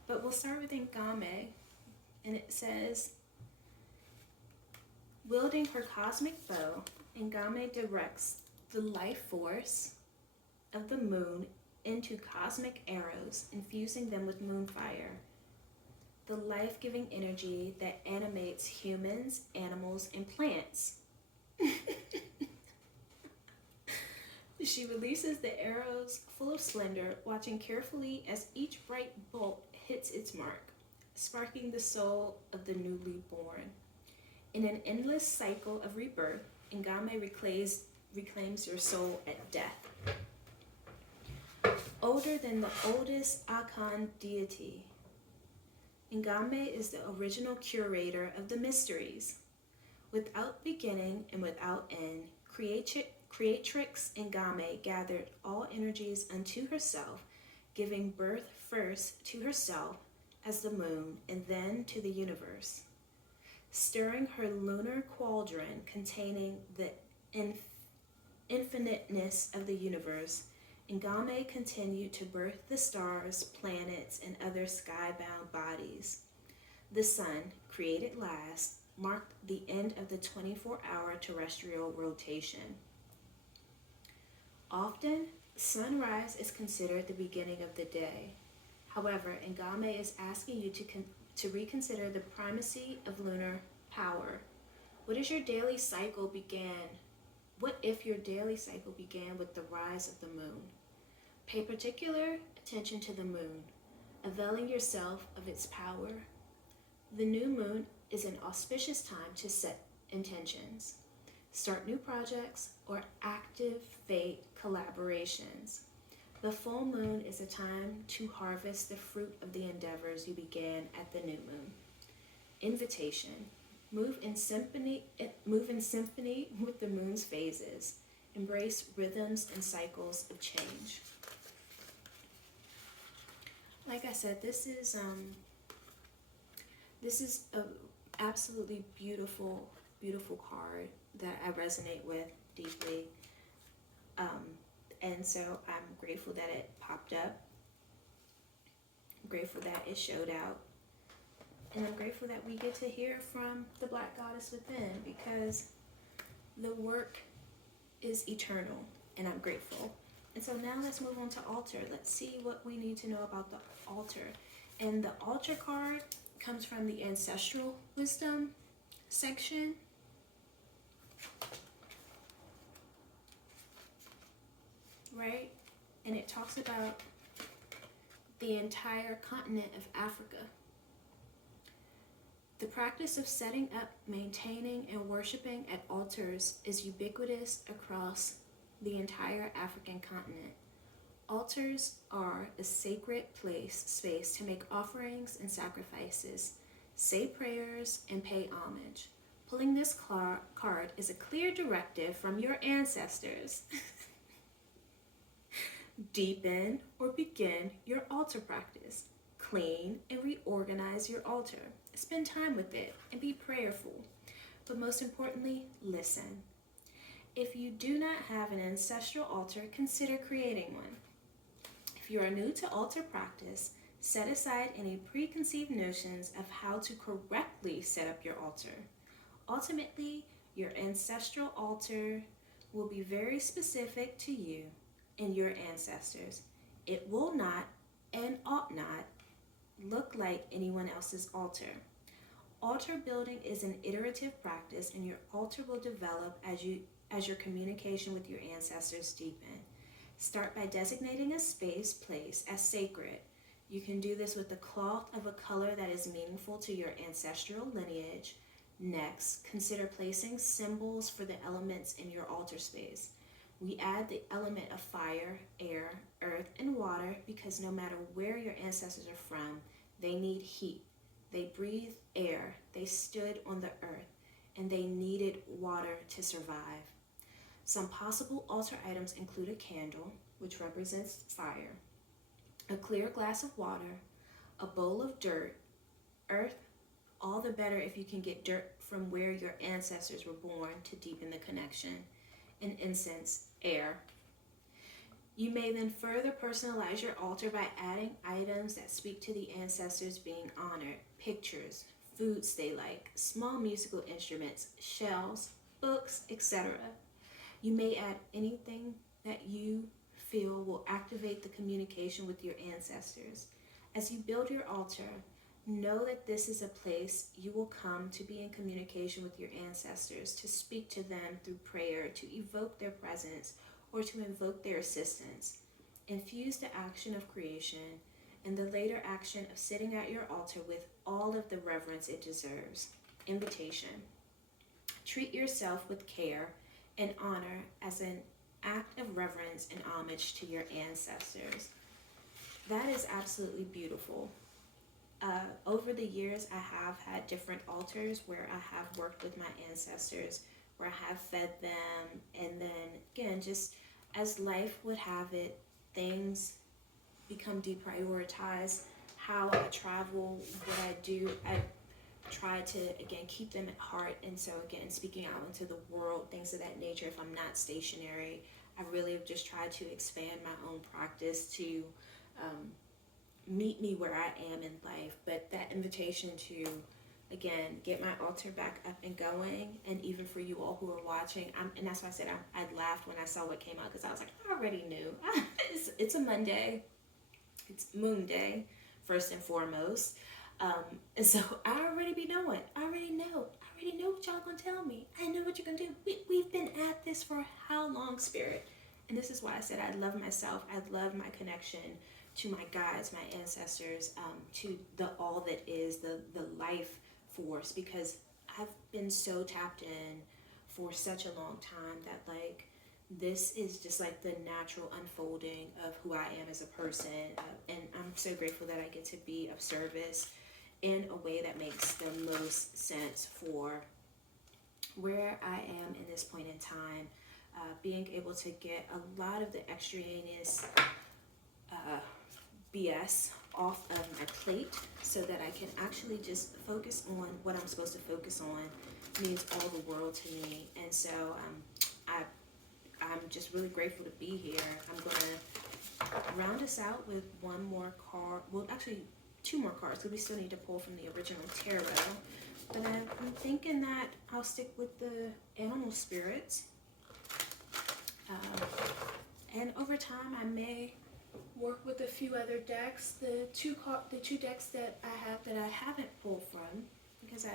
But we'll start with Ngame, and it says, wielding her cosmic bow, Ngame directs the life force of the moon into cosmic arrows, infusing them with moon fire, the life-giving energy that animates humans, animals, and plants. She releases the arrows full of splendor, watching carefully as each bright bolt hits its mark, sparking the soul of the newly born. In an endless cycle of rebirth, Ngame reclaims your soul at death. Older than the oldest Akan deity, Ngame is the original curator of the mysteries. Without beginning and without end, Creatrix Ngame gathered all energies unto herself, giving birth first to herself as the moon and then to the universe. Stirring her lunar cauldron containing the infiniteness of the universe, Ngame continued to birth the stars, planets, and other skybound bodies. The sun, created last, marked the end of the 24-hour terrestrial rotation. Often, sunrise is considered the beginning of the day. However, Ngame is asking you to reconsider the primacy of lunar power. What if your daily cycle began with the rise of the moon? Pay particular attention to the moon, availing yourself of its power. The new moon is an auspicious time to set intentions, start new projects, or activate collaborations. The full moon is a time to harvest the fruit of the endeavors you began at the new moon. Invitation. Move in symphony with the moon's phases. Embrace rhythms and cycles of change. Like I said, this is a absolutely beautiful, beautiful card that I resonate with deeply. And so I'm grateful that it popped up. I'm grateful that it showed out. And I'm grateful that we get to hear from the Black Goddess within, because the work is eternal, and I'm grateful. And so now let's move on to altar. Let's see what we need to know about the altar. And the altar card comes from the ancestral wisdom section. Right? And it talks about the entire continent of Africa. The practice of setting up, maintaining, and worshiping at altars is ubiquitous across the entire African continent. Altars are a sacred space to make offerings and sacrifices, say prayers, and pay homage. Pulling this card is a clear directive from your ancestors. Deepen or begin your altar practice. Clean and reorganize your altar. Spend time with it and be prayerful. But most importantly, listen. If you do not have an ancestral altar, consider creating one. If you are new to altar practice, set aside any preconceived notions of how to correctly set up your altar. Ultimately, your ancestral altar will be very specific to you and your ancestors. It will not and ought not look like anyone else's altar. Altar building is an iterative practice, and your altar will develop as your communication with your ancestors deepen. Start by designating a place as sacred. You can do this with a cloth of a color that is meaningful to your ancestral lineage. Next, consider placing symbols for the elements in your altar space. We add the element of fire, air, earth, and water because no matter where your ancestors are from, they need heat. They breathe air, they stood on the earth, and they needed water to survive. Some possible altar items include a candle, which represents fire, a clear glass of water, a bowl of dirt, earth, all the better if you can get dirt from where your ancestors were born to deepen the connection, and incense, air. You may then further personalize your altar by adding items that speak to the ancestors being honored, pictures, foods they like, small musical instruments, shells, books, etc. You may add anything that you feel will activate the communication with your ancestors. As you build your altar, know that this is a place you will come to be in communication with your ancestors, to speak to them through prayer, to evoke their presence, or to invoke their assistance. Infuse the action of creation and the later action of sitting at your altar with all of the reverence it deserves. Invitation. Treat yourself with care and honor as an act of reverence and homage to your ancestors. That is absolutely beautiful. Over the years, I have had different altars where I have worked with my ancestors, where I have fed them, and then again, just as life would have it, things become deprioritized. How I travel, what I do, I try to again keep them at heart. And so again, speaking out into the world, things of that nature. If I'm not stationary, I really have just tried to expand my own practice to meet me where I am in life. But that invitation to again get my altar back up and going, and even for you all who are watching, and that's why I said I laughed when I saw what came out, because I was like, I already knew. It's a Monday, it's Moon Day first and foremost, and so I already be knowing. I already know what y'all gonna tell me. I know what you're gonna do. We've been at this for how long, Spirit? And this is why I said I love myself. I love my connection to my guides, my ancestors, to the all that is the life force, because I've been so tapped in for such a long time that like this is just like the natural unfolding of who I am as a person, and I'm so grateful that I get to be of service in a way that makes the most sense for where I am in this point in time. Being able to get a lot of the extraneous BS off of my plate so that I can actually just focus on what I'm supposed to focus on means all the world to me. And so I'm just really grateful to be here. I'm going to round us out with one more card. Well, actually, two more cards, because we still need to pull from the original tarot. But I'm thinking that I'll stick with the animal spirits. And over time, I may work with a few other decks. The two decks that I have that I haven't pulled from, because I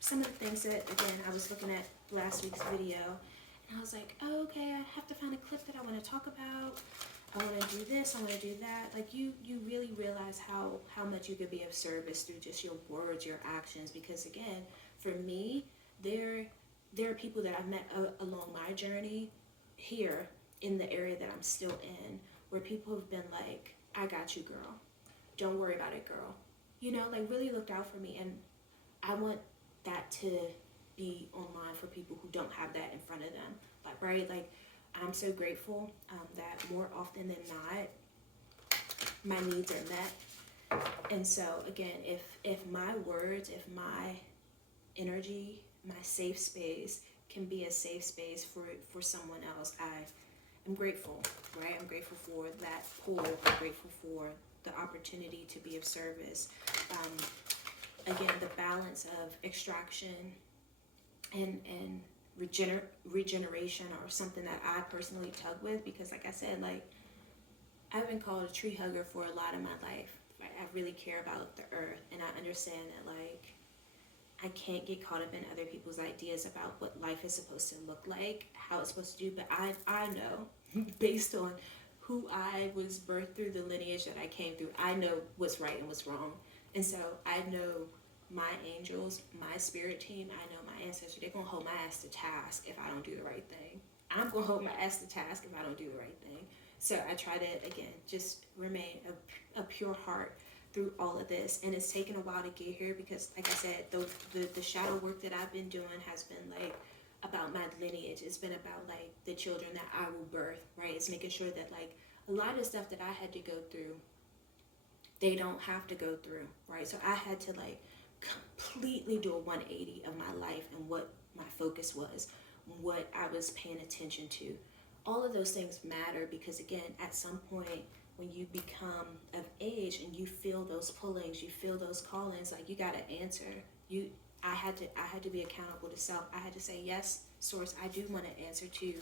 some of the things that again I was looking at last week's video, and I was like, oh, okay, I have to find a clip that I want to talk about. I want to do this, I want to do that. Like you really realize how much you could be of service through just your words, your actions. Because again, for me, there are people that I've met along my journey here in the area that I'm still in, where people have been like, I got you, girl. Don't worry about it, girl. You know, like really looked out for me. And I want that to be online for people who don't have that in front of them. Like, right? Like, I'm so grateful that more often than not, my needs are met. And so, again, if my words, if my energy, my safe space can be a safe space for someone else, I'm grateful, right? I'm grateful for that pull. I'm grateful for the opportunity to be of service. Again, the balance of extraction and regeneration are something that I personally tug with, because like I said, like I've been called a tree hugger for a lot of my life. Right? I really care about the earth, and I understand that like I can't get caught up in other people's ideas about what life is supposed to look like, how it's supposed to do, but I know based on who I was birthed through, the lineage that I came through, I know what's right and what's wrong. And so I know my angels, my spirit team, I know my ancestors, they're going to hold my ass to task if I don't do the right thing. I'm going to hold my ass to task if I don't do the right thing. So I try to, again, just remain a pure heart through all of this. And it's taken a while to get here because, like I said, the shadow work that I've been doing has been like about my lineage. It's been about like the children that I will birth, right? It's making sure that like a lot of stuff that I had to go through, they don't have to go through, right? So I had to like completely do a 180 of my life and what my focus was, what I was paying attention to, all of those things matter because, again, at some point when you become of age and you feel those pullings, you feel those callings, like you got to answer. I had to be accountable to self. I had to say, yes, source, I do want to answer to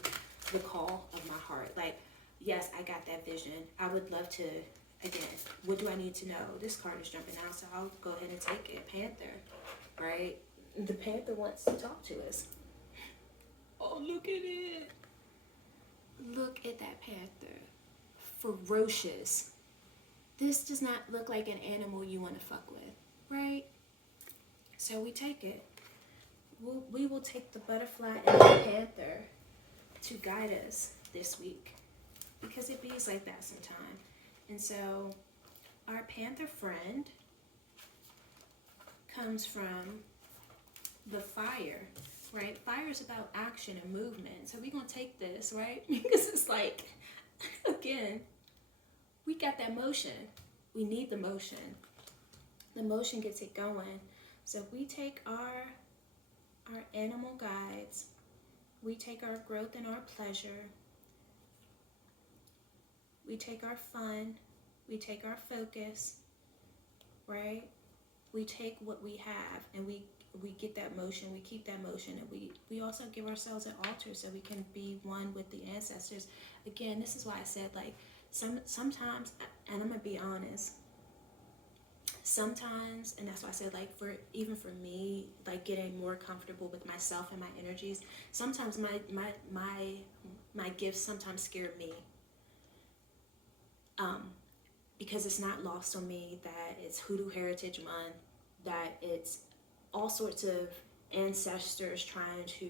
the call of my heart. Like, yes, I got that vision. I would love to, again, what do I need to know? This card is jumping out, so I'll go ahead and take it. Panther, right? The panther wants to talk to us. Oh, look at it. Look at that panther. Ferocious. This does not look like an animal you want to fuck with, right? So we take it. We will take the butterfly and the panther to guide us this week because it bees like that sometimes. And so our panther friend comes from the fire, right? Fire is about action and movement. So we're going to take this, right? Because it's like, again, we got that motion. We need the motion. The motion gets it going. So we take our animal guides, we take our growth and our pleasure, we take our fun, we take our focus, right? We take what we have and we get that motion, we keep that motion, and we also give ourselves an altar so we can be one with the ancestors. Again, this is why I said, like, sometimes, and I'm gonna be honest, sometimes, and that's why I said, like, even for me, like, getting more comfortable with myself and my energies, sometimes my gifts sometimes scare me, because it's not lost on me that it's Hoodoo Heritage Month, that it's all sorts of ancestors trying to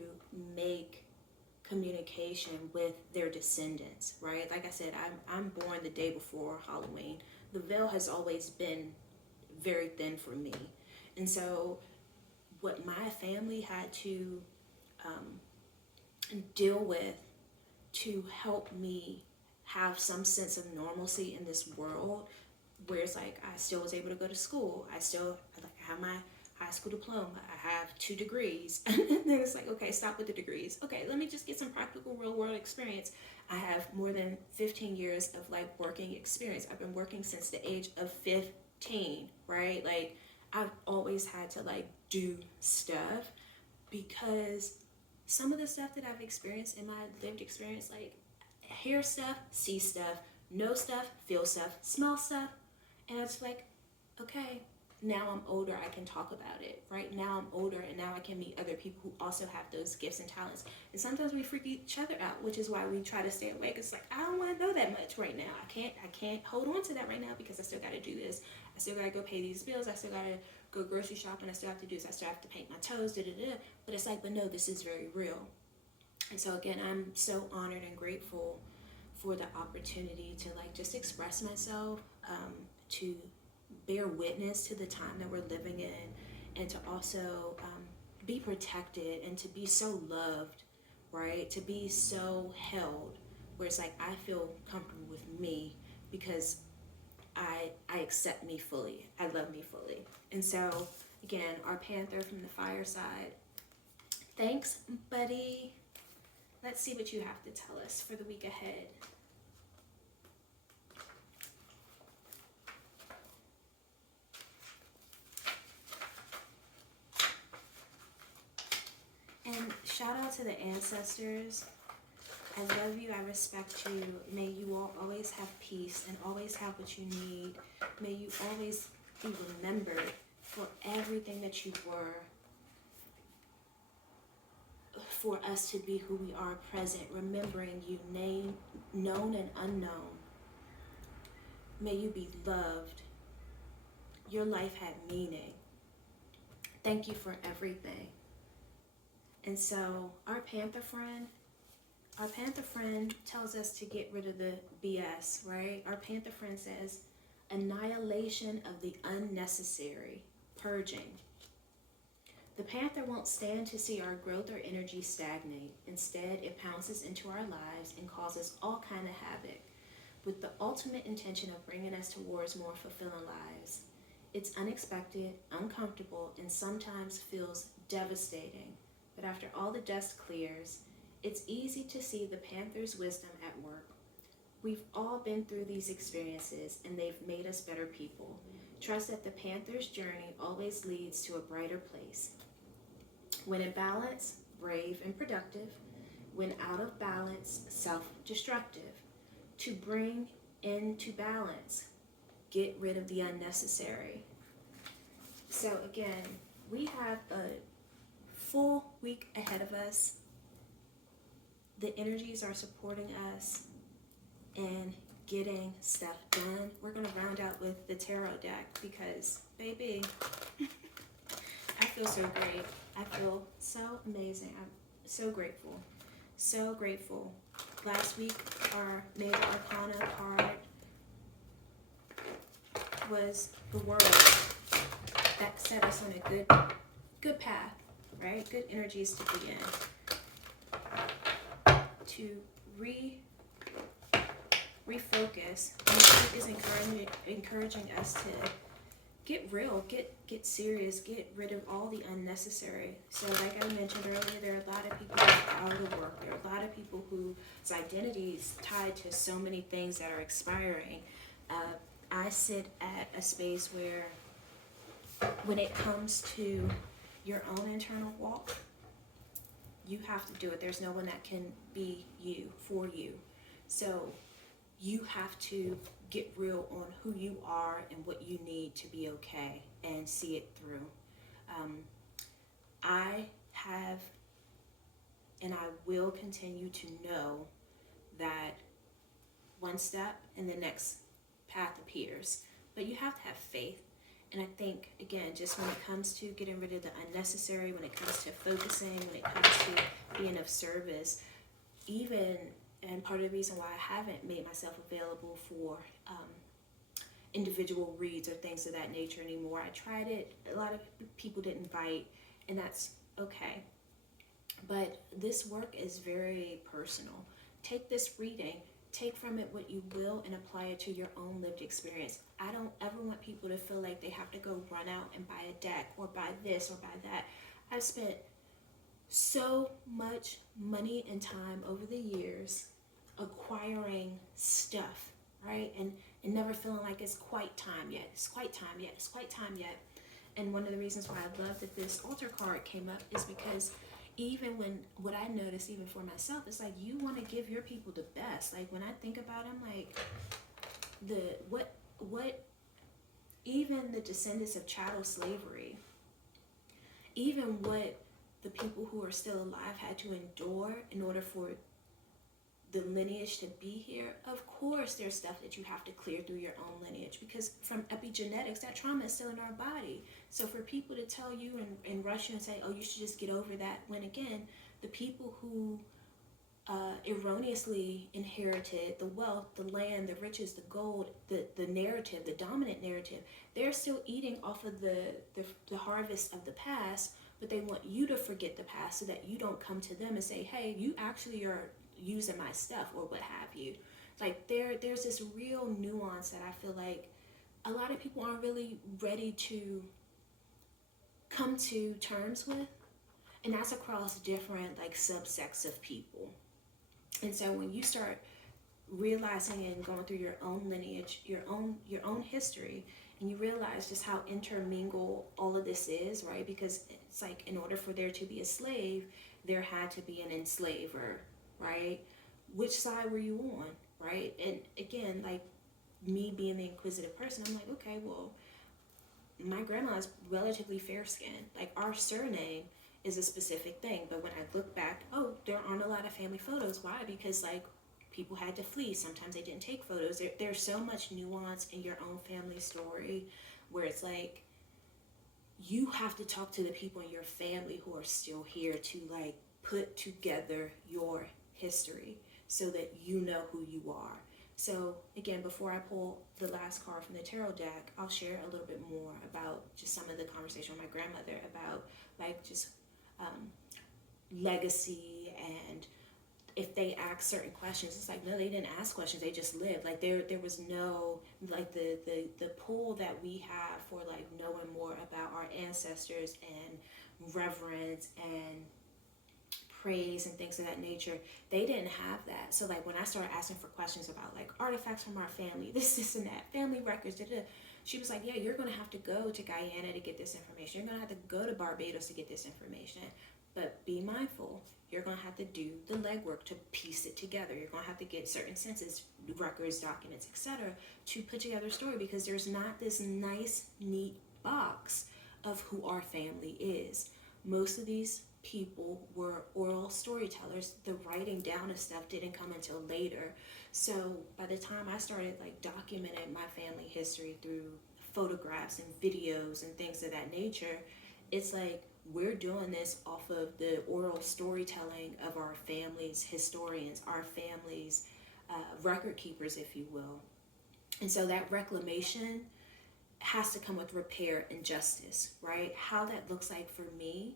make communication with their descendants, right? Like I said, I'm born the day before Halloween. The veil has always been very thin for me, and so what my family had to deal with to help me have some sense of normalcy in this world, where it's like I still was able to go to school, I have my high school diploma, I have 2 degrees, and then it's like, okay, stop with the degrees, okay, let me just get some practical real world experience. I have more than 15 years of like working experience. I've been working since the age of 15, right? Like, I've always had to like do stuff, because some of the stuff that I've experienced in my lived experience, like hear stuff, see stuff, know stuff, feel stuff, smell stuff, and it's like, okay, now I'm older, I can talk about it, right? Now I'm older, and now I can meet other people who also have those gifts and talents. And sometimes we freak each other out, which is why we try to stay away. It's like, I don't want to know that much right now. I can't hold on to that right now, because I still got to do this. I still got to go pay these bills. I still got to go grocery shopping. I still have to do this. I still have to paint my toes. But it's like, but no, this is very real. And so again, I'm so honored and grateful for the opportunity to like just express myself, to bear witness to the time that we're living in, and to also be protected and to be so loved, right? To be so held, where it's like I feel comfortable with me because I accept me fully. I love me fully. And so again, our panther from the fireside, thanks, buddy. Let's see what you have to tell us for the week ahead. And shout out to the ancestors. I love you. I respect you. May you all always have peace and always have what you need. May you always be remembered for everything that you were, for us to be who we are present, remembering you, known and unknown. May you be loved. Your life had meaning. Thank you for everything. And so our panther friend tells us to get rid of the BS, right? Our panther friend says, annihilation of the unnecessary, purging. The panther won't stand to see our growth or energy stagnate. Instead, it pounces into our lives and causes all kind of havoc, with the ultimate intention of bringing us towards more fulfilling lives. It's unexpected, uncomfortable, and sometimes feels devastating. But after all the dust clears, It's easy to see the panther's wisdom at work. We've all been through these experiences and they've made us better people. Trust that the panther's journey always leads to a brighter place. When in balance, brave and productive. When out of balance, self-destructive. To bring into balance, get rid of the unnecessary. So again, we have a full week ahead of us. The energies are supporting us and getting stuff done. We're going to round out with the tarot deck because, baby, I feel so great. I feel so amazing. I'm so grateful. So grateful. Last week, our Major Arcana card was the World. That set us on a good path, right? Good energies to be in. To refocus. And it is encouraging us to get real, get serious, get rid of all the unnecessary. So like I mentioned earlier, there are a lot of people that are out of work. There are a lot of people whose identity is tied to so many things that are expiring. I sit at a space where when it comes to your own internal walk, you have to do it. There's no one that can be you for you. So you have to get real on who you are and what you need to be okay and see it through. I have and I will continue to know that one step and the next path appears. But you have to have faith. And I think, again, just when it comes to getting rid of the unnecessary, when it comes to focusing, when it comes to being of service, even, and part of the reason why I haven't made myself available for individual reads or things of that nature anymore. I tried it. A lot of people didn't bite, and that's okay. But this work is very personal. Take this reading, take from it what you will, and apply it to your own lived experience. I don't ever want people to feel like they have to go run out and buy a deck or buy this or buy that. I've spent so much money and time over the years acquiring stuff, right? And never feeling like it's quite time yet. It's quite time yet. It's quite time yet. And one of the reasons why I love that this altar card came up is because even when, what I noticed even for myself, is like you want to give your people the best. Like when I think about them, like what even the descendants of chattel slavery, even what the people who are still alive had to endure in order for the lineage to be here. Of course there's stuff that you have to clear through your own lineage, because from epigenetics, that trauma is still in our body. So for people to tell you and rush you and say, oh, you should just get over that, when again, the people who erroneously inherited the wealth, the land, the riches, the gold, the narrative, the dominant narrative, they're still eating off of the harvest of the past, but they want you to forget the past so that you don't come to them and say, hey, you actually are using my stuff or what have you. Like there's this real nuance that I feel like a lot of people aren't really ready to come to terms with, and that's across different like subsects of people. And so when you start realizing and going through your own lineage, your own history, and you realize just how intermingled all of this is, right? Because it's like in order for there to be a slave, there had to be an enslaver, right? Which side were you on, right? And again, like me being the inquisitive person, I'm like, okay, well, my grandma is relatively fair-skinned. Like our surname is a specific thing, but when I look back, oh, there aren't a lot of family photos. Why? Because like people had to flee. Sometimes they didn't take photos. There's so much nuance in your own family story where it's like you have to talk to the people in your family who are still here to like put together your history so that you know who you are. So again, before I pull the last card from the tarot deck, I'll share a little bit more about just some of the conversation with my grandmother about like just legacy, and if they ask certain questions, it's like, no, they didn't ask questions, they just lived. Like there was no, like the pull that we have for like knowing more about our ancestors and reverence and praise and things of that nature. They didn't have that. So like when I started asking for questions about like artifacts from our family, this and that, family records, she was like, yeah, you're going to have to go to Guyana to get this information. You're going to have to go to Barbados to get this information. But be mindful, you're going to have to do the legwork to piece it together. You're going to have to get certain census records, documents, etc. to put together a story, because there's not this nice, neat box of who our family is. Most of these people were oral storytellers. The writing down of stuff didn't come until later. So by the time I started like documenting my family history through photographs and videos and things of that nature, it's like we're doing this off of the oral storytelling of our family's historians, our family's record keepers, if you will. And so that reclamation has to come with repair and justice, right? How that looks like for me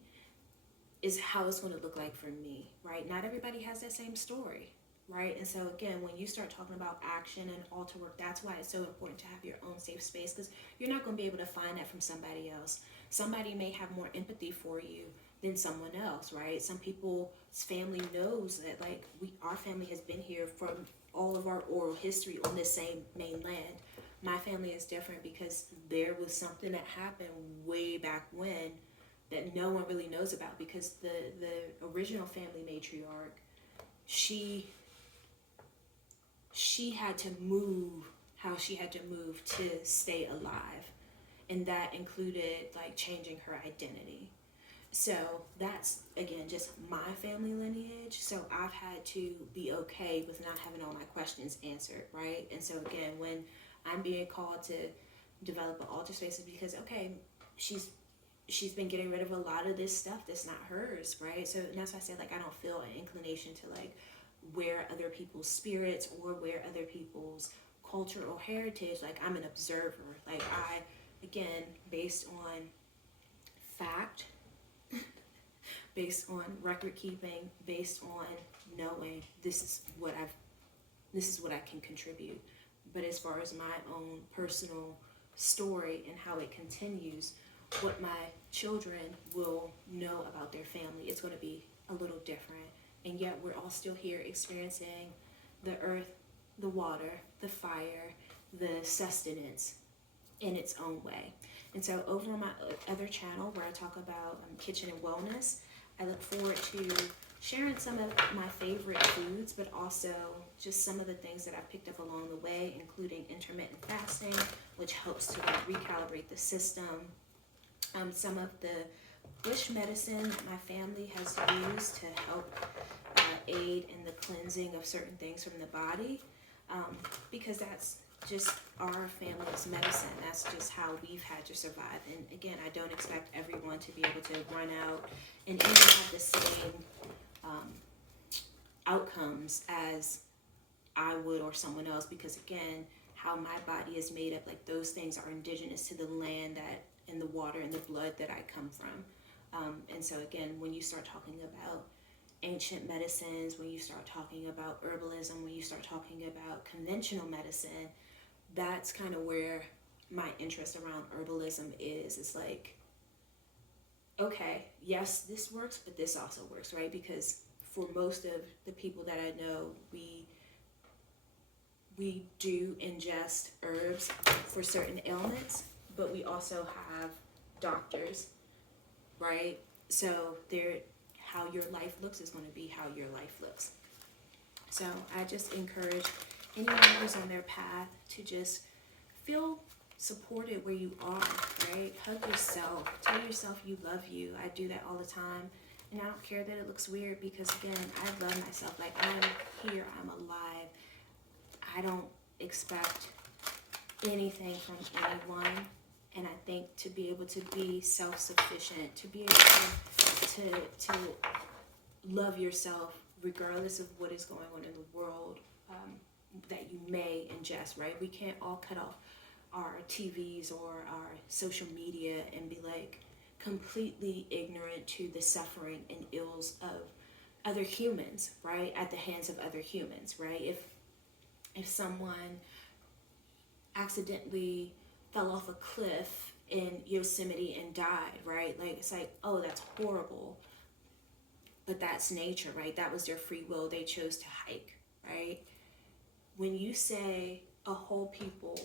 is how it's going to look like for me, right? Not everybody has that same story, right? And so again, when you start talking about action and altar work, that's why it's so important to have your own safe space, because you're not going to be able to find that from somebody else. Somebody may have more empathy for you than someone else, right? Some people's family knows that like our family has been here from all of our oral history on this same mainland. My family is different because there was something that happened way back when that no one really knows about, because the original family matriarch, she had to move how she had to move to stay alive, and that included like changing her identity. So that's again just my family lineage. So I've had to be okay with not having all my questions answered, right? And so again, when I'm being called to develop an altar space, is because okay, she's been getting rid of a lot of this stuff that's not hers, right? So and that's why I said like I don't feel an inclination to like wear other people's spirits or wear other people's culture or heritage. Like I'm an observer. Like I, again, based on fact, based on record keeping, based on knowing this is what I can contribute. But as far as my own personal story and how it continues, what my children will know about their family, it's going to be a little different. And yet we're all still here experiencing the earth, the water, the fire, the sustenance in its own way. And so over on my other channel where I talk about kitchen and wellness, I look forward to sharing some of my favorite foods, but also just some of the things that I've picked up along the way, including intermittent fasting, which helps to recalibrate the system. Some of the bush medicine that my family has used to help aid in the cleansing of certain things from the body, because that's just our family's medicine. That's just how we've had to survive. And again, I don't expect everyone to be able to run out and even have the same outcomes as I would or someone else, because again, how my body is made up, like those things are indigenous to the land that and the water and the blood that I come from. And so again, when you start talking about ancient medicines, when you start talking about herbalism, when you start talking about conventional medicine, that's kind of where my interest around herbalism is. It's like, okay, yes, this works, but this also works, right? Because for most of the people that I know, we do ingest herbs for certain ailments, but we also have doctors, right? So how your life looks is going to be how your life looks. So I just encourage anyone who's on their path to just feel supported where you are, right? Hug yourself. Tell yourself you love you. I do that all the time. And I don't care that it looks weird, because again, I love myself. Like I'm here, I'm alive. I don't expect anything from anyone. And I think to be able to be self-sufficient, to be able to love yourself regardless of what is going on in the world that you may ingest, right? We can't all cut off our TVs or our social media and be like completely ignorant to the suffering and ills of other humans, right? At the hands of other humans, right? If someone accidentally fell off a cliff in Yosemite and died, right? Like, it's like, oh, that's horrible. but that's nature, right? That was their free will. They chose to hike, right? When you say a whole people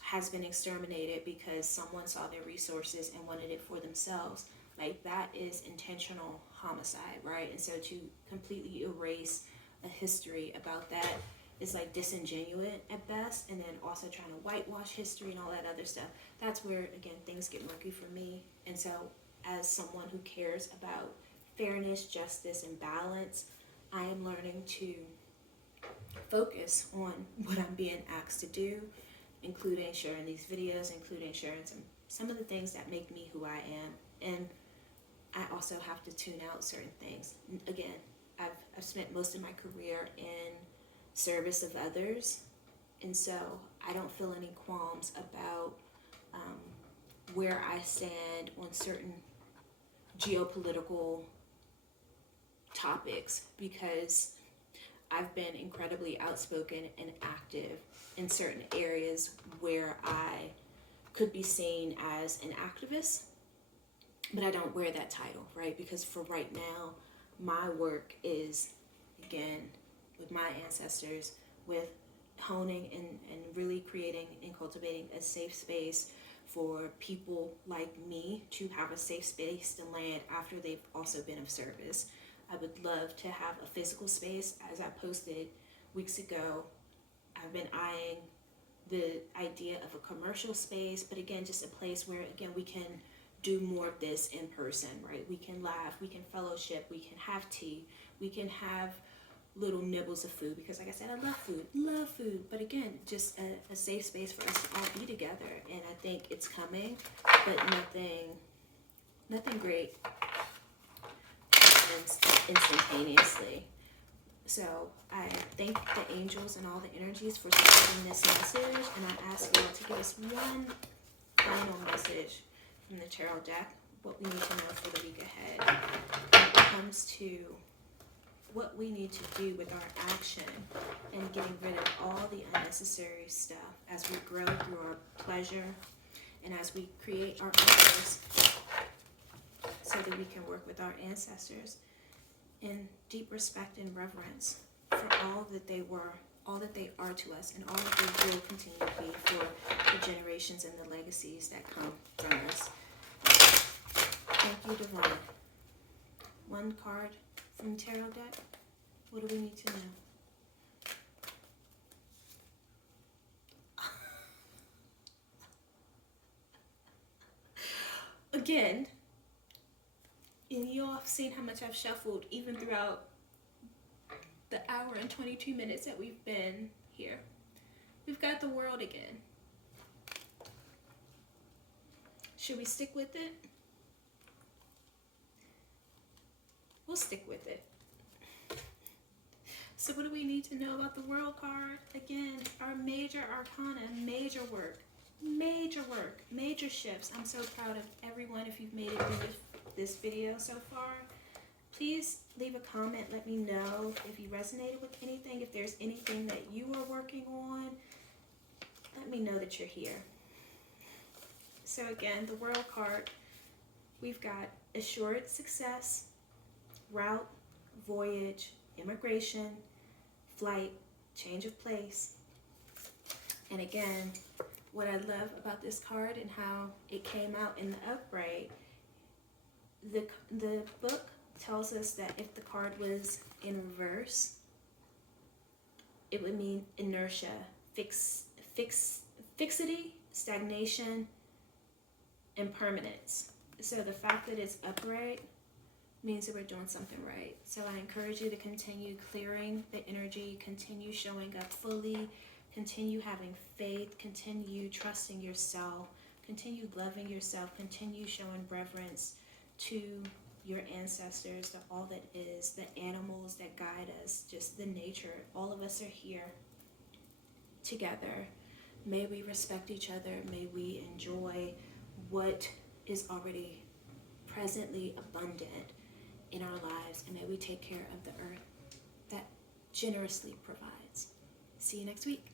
has been exterminated because someone saw their resources and wanted it for themselves, like that is intentional homicide, right? And so to completely erase a history about that is like disingenuous at best, and then also trying to whitewash history and all that other stuff. That's where, again, things get murky for me. And so as someone who cares about fairness, justice, and balance, I am learning to focus on what I'm being asked to do, including sharing these videos, including sharing some of the things that make me who I am. And I also have to tune out certain things. Again, I've spent most of my career in service of others, and so I don't feel any qualms about where I stand on certain geopolitical topics, because I've been incredibly outspoken and active in certain areas where I could be seen as an activist, but I don't wear that title, right? Because for right now, my work is, again, with my ancestors, with honing and really creating and cultivating a safe space for people like me to have a safe space to land after they've also been of service. I would love to have a physical space. As I posted weeks ago, I've been eyeing the idea of a commercial space, but again, just a place where, again, we can do more of this in person, right? We can laugh, we can fellowship, we can have tea, we can have little nibbles of food, because like I said, I love food, but again, just a safe space for us to all be together. And I think it's coming, but nothing great happens instantaneously. So I thank the angels and all the energies for supporting this message, and I ask you all to give us one final message from the tarot deck, what we need to know for the week ahead when it comes to what we need to do with our action and getting rid of all the unnecessary stuff as we grow through our pleasure and as we create our others, so that we can work with our ancestors in deep respect and reverence for all that they were, all that they are to us, and all that they will continue to be for the generations and the legacies that come from us. Thank you, Divine. One card from the tarot deck. What do we need to know? Again, and you all have seen how much I've shuffled even throughout the hour and 22 minutes that we've been here. We've got the world again. Should we stick with it? We'll stick with it. So what do we need to know about the world card? Again, our major arcana, major work, major shifts. I'm so proud of everyone. If you've made it through this video so far, please leave a comment. Let me know if you resonated with anything. If there's anything that you are working on, let me know that you're here. So again, the world card, we've got assured success, route, voyage, immigration, flight, change of place. And again, what I love about this card and how it came out in the upright, the book tells us that if the card was in reverse, it would mean inertia, fixity, stagnation, and permanence. So the fact that it's upright means that we're doing something right. So I encourage you to continue clearing the energy, continue showing up fully, continue having faith, continue trusting yourself, continue loving yourself, continue showing reverence to your ancestors, to all that is, the animals that guide us, just the nature. All of us are here together. May we respect each other. May we enjoy what is already presently abundant in our lives, and may we take care of the earth that generously provides. See you next week.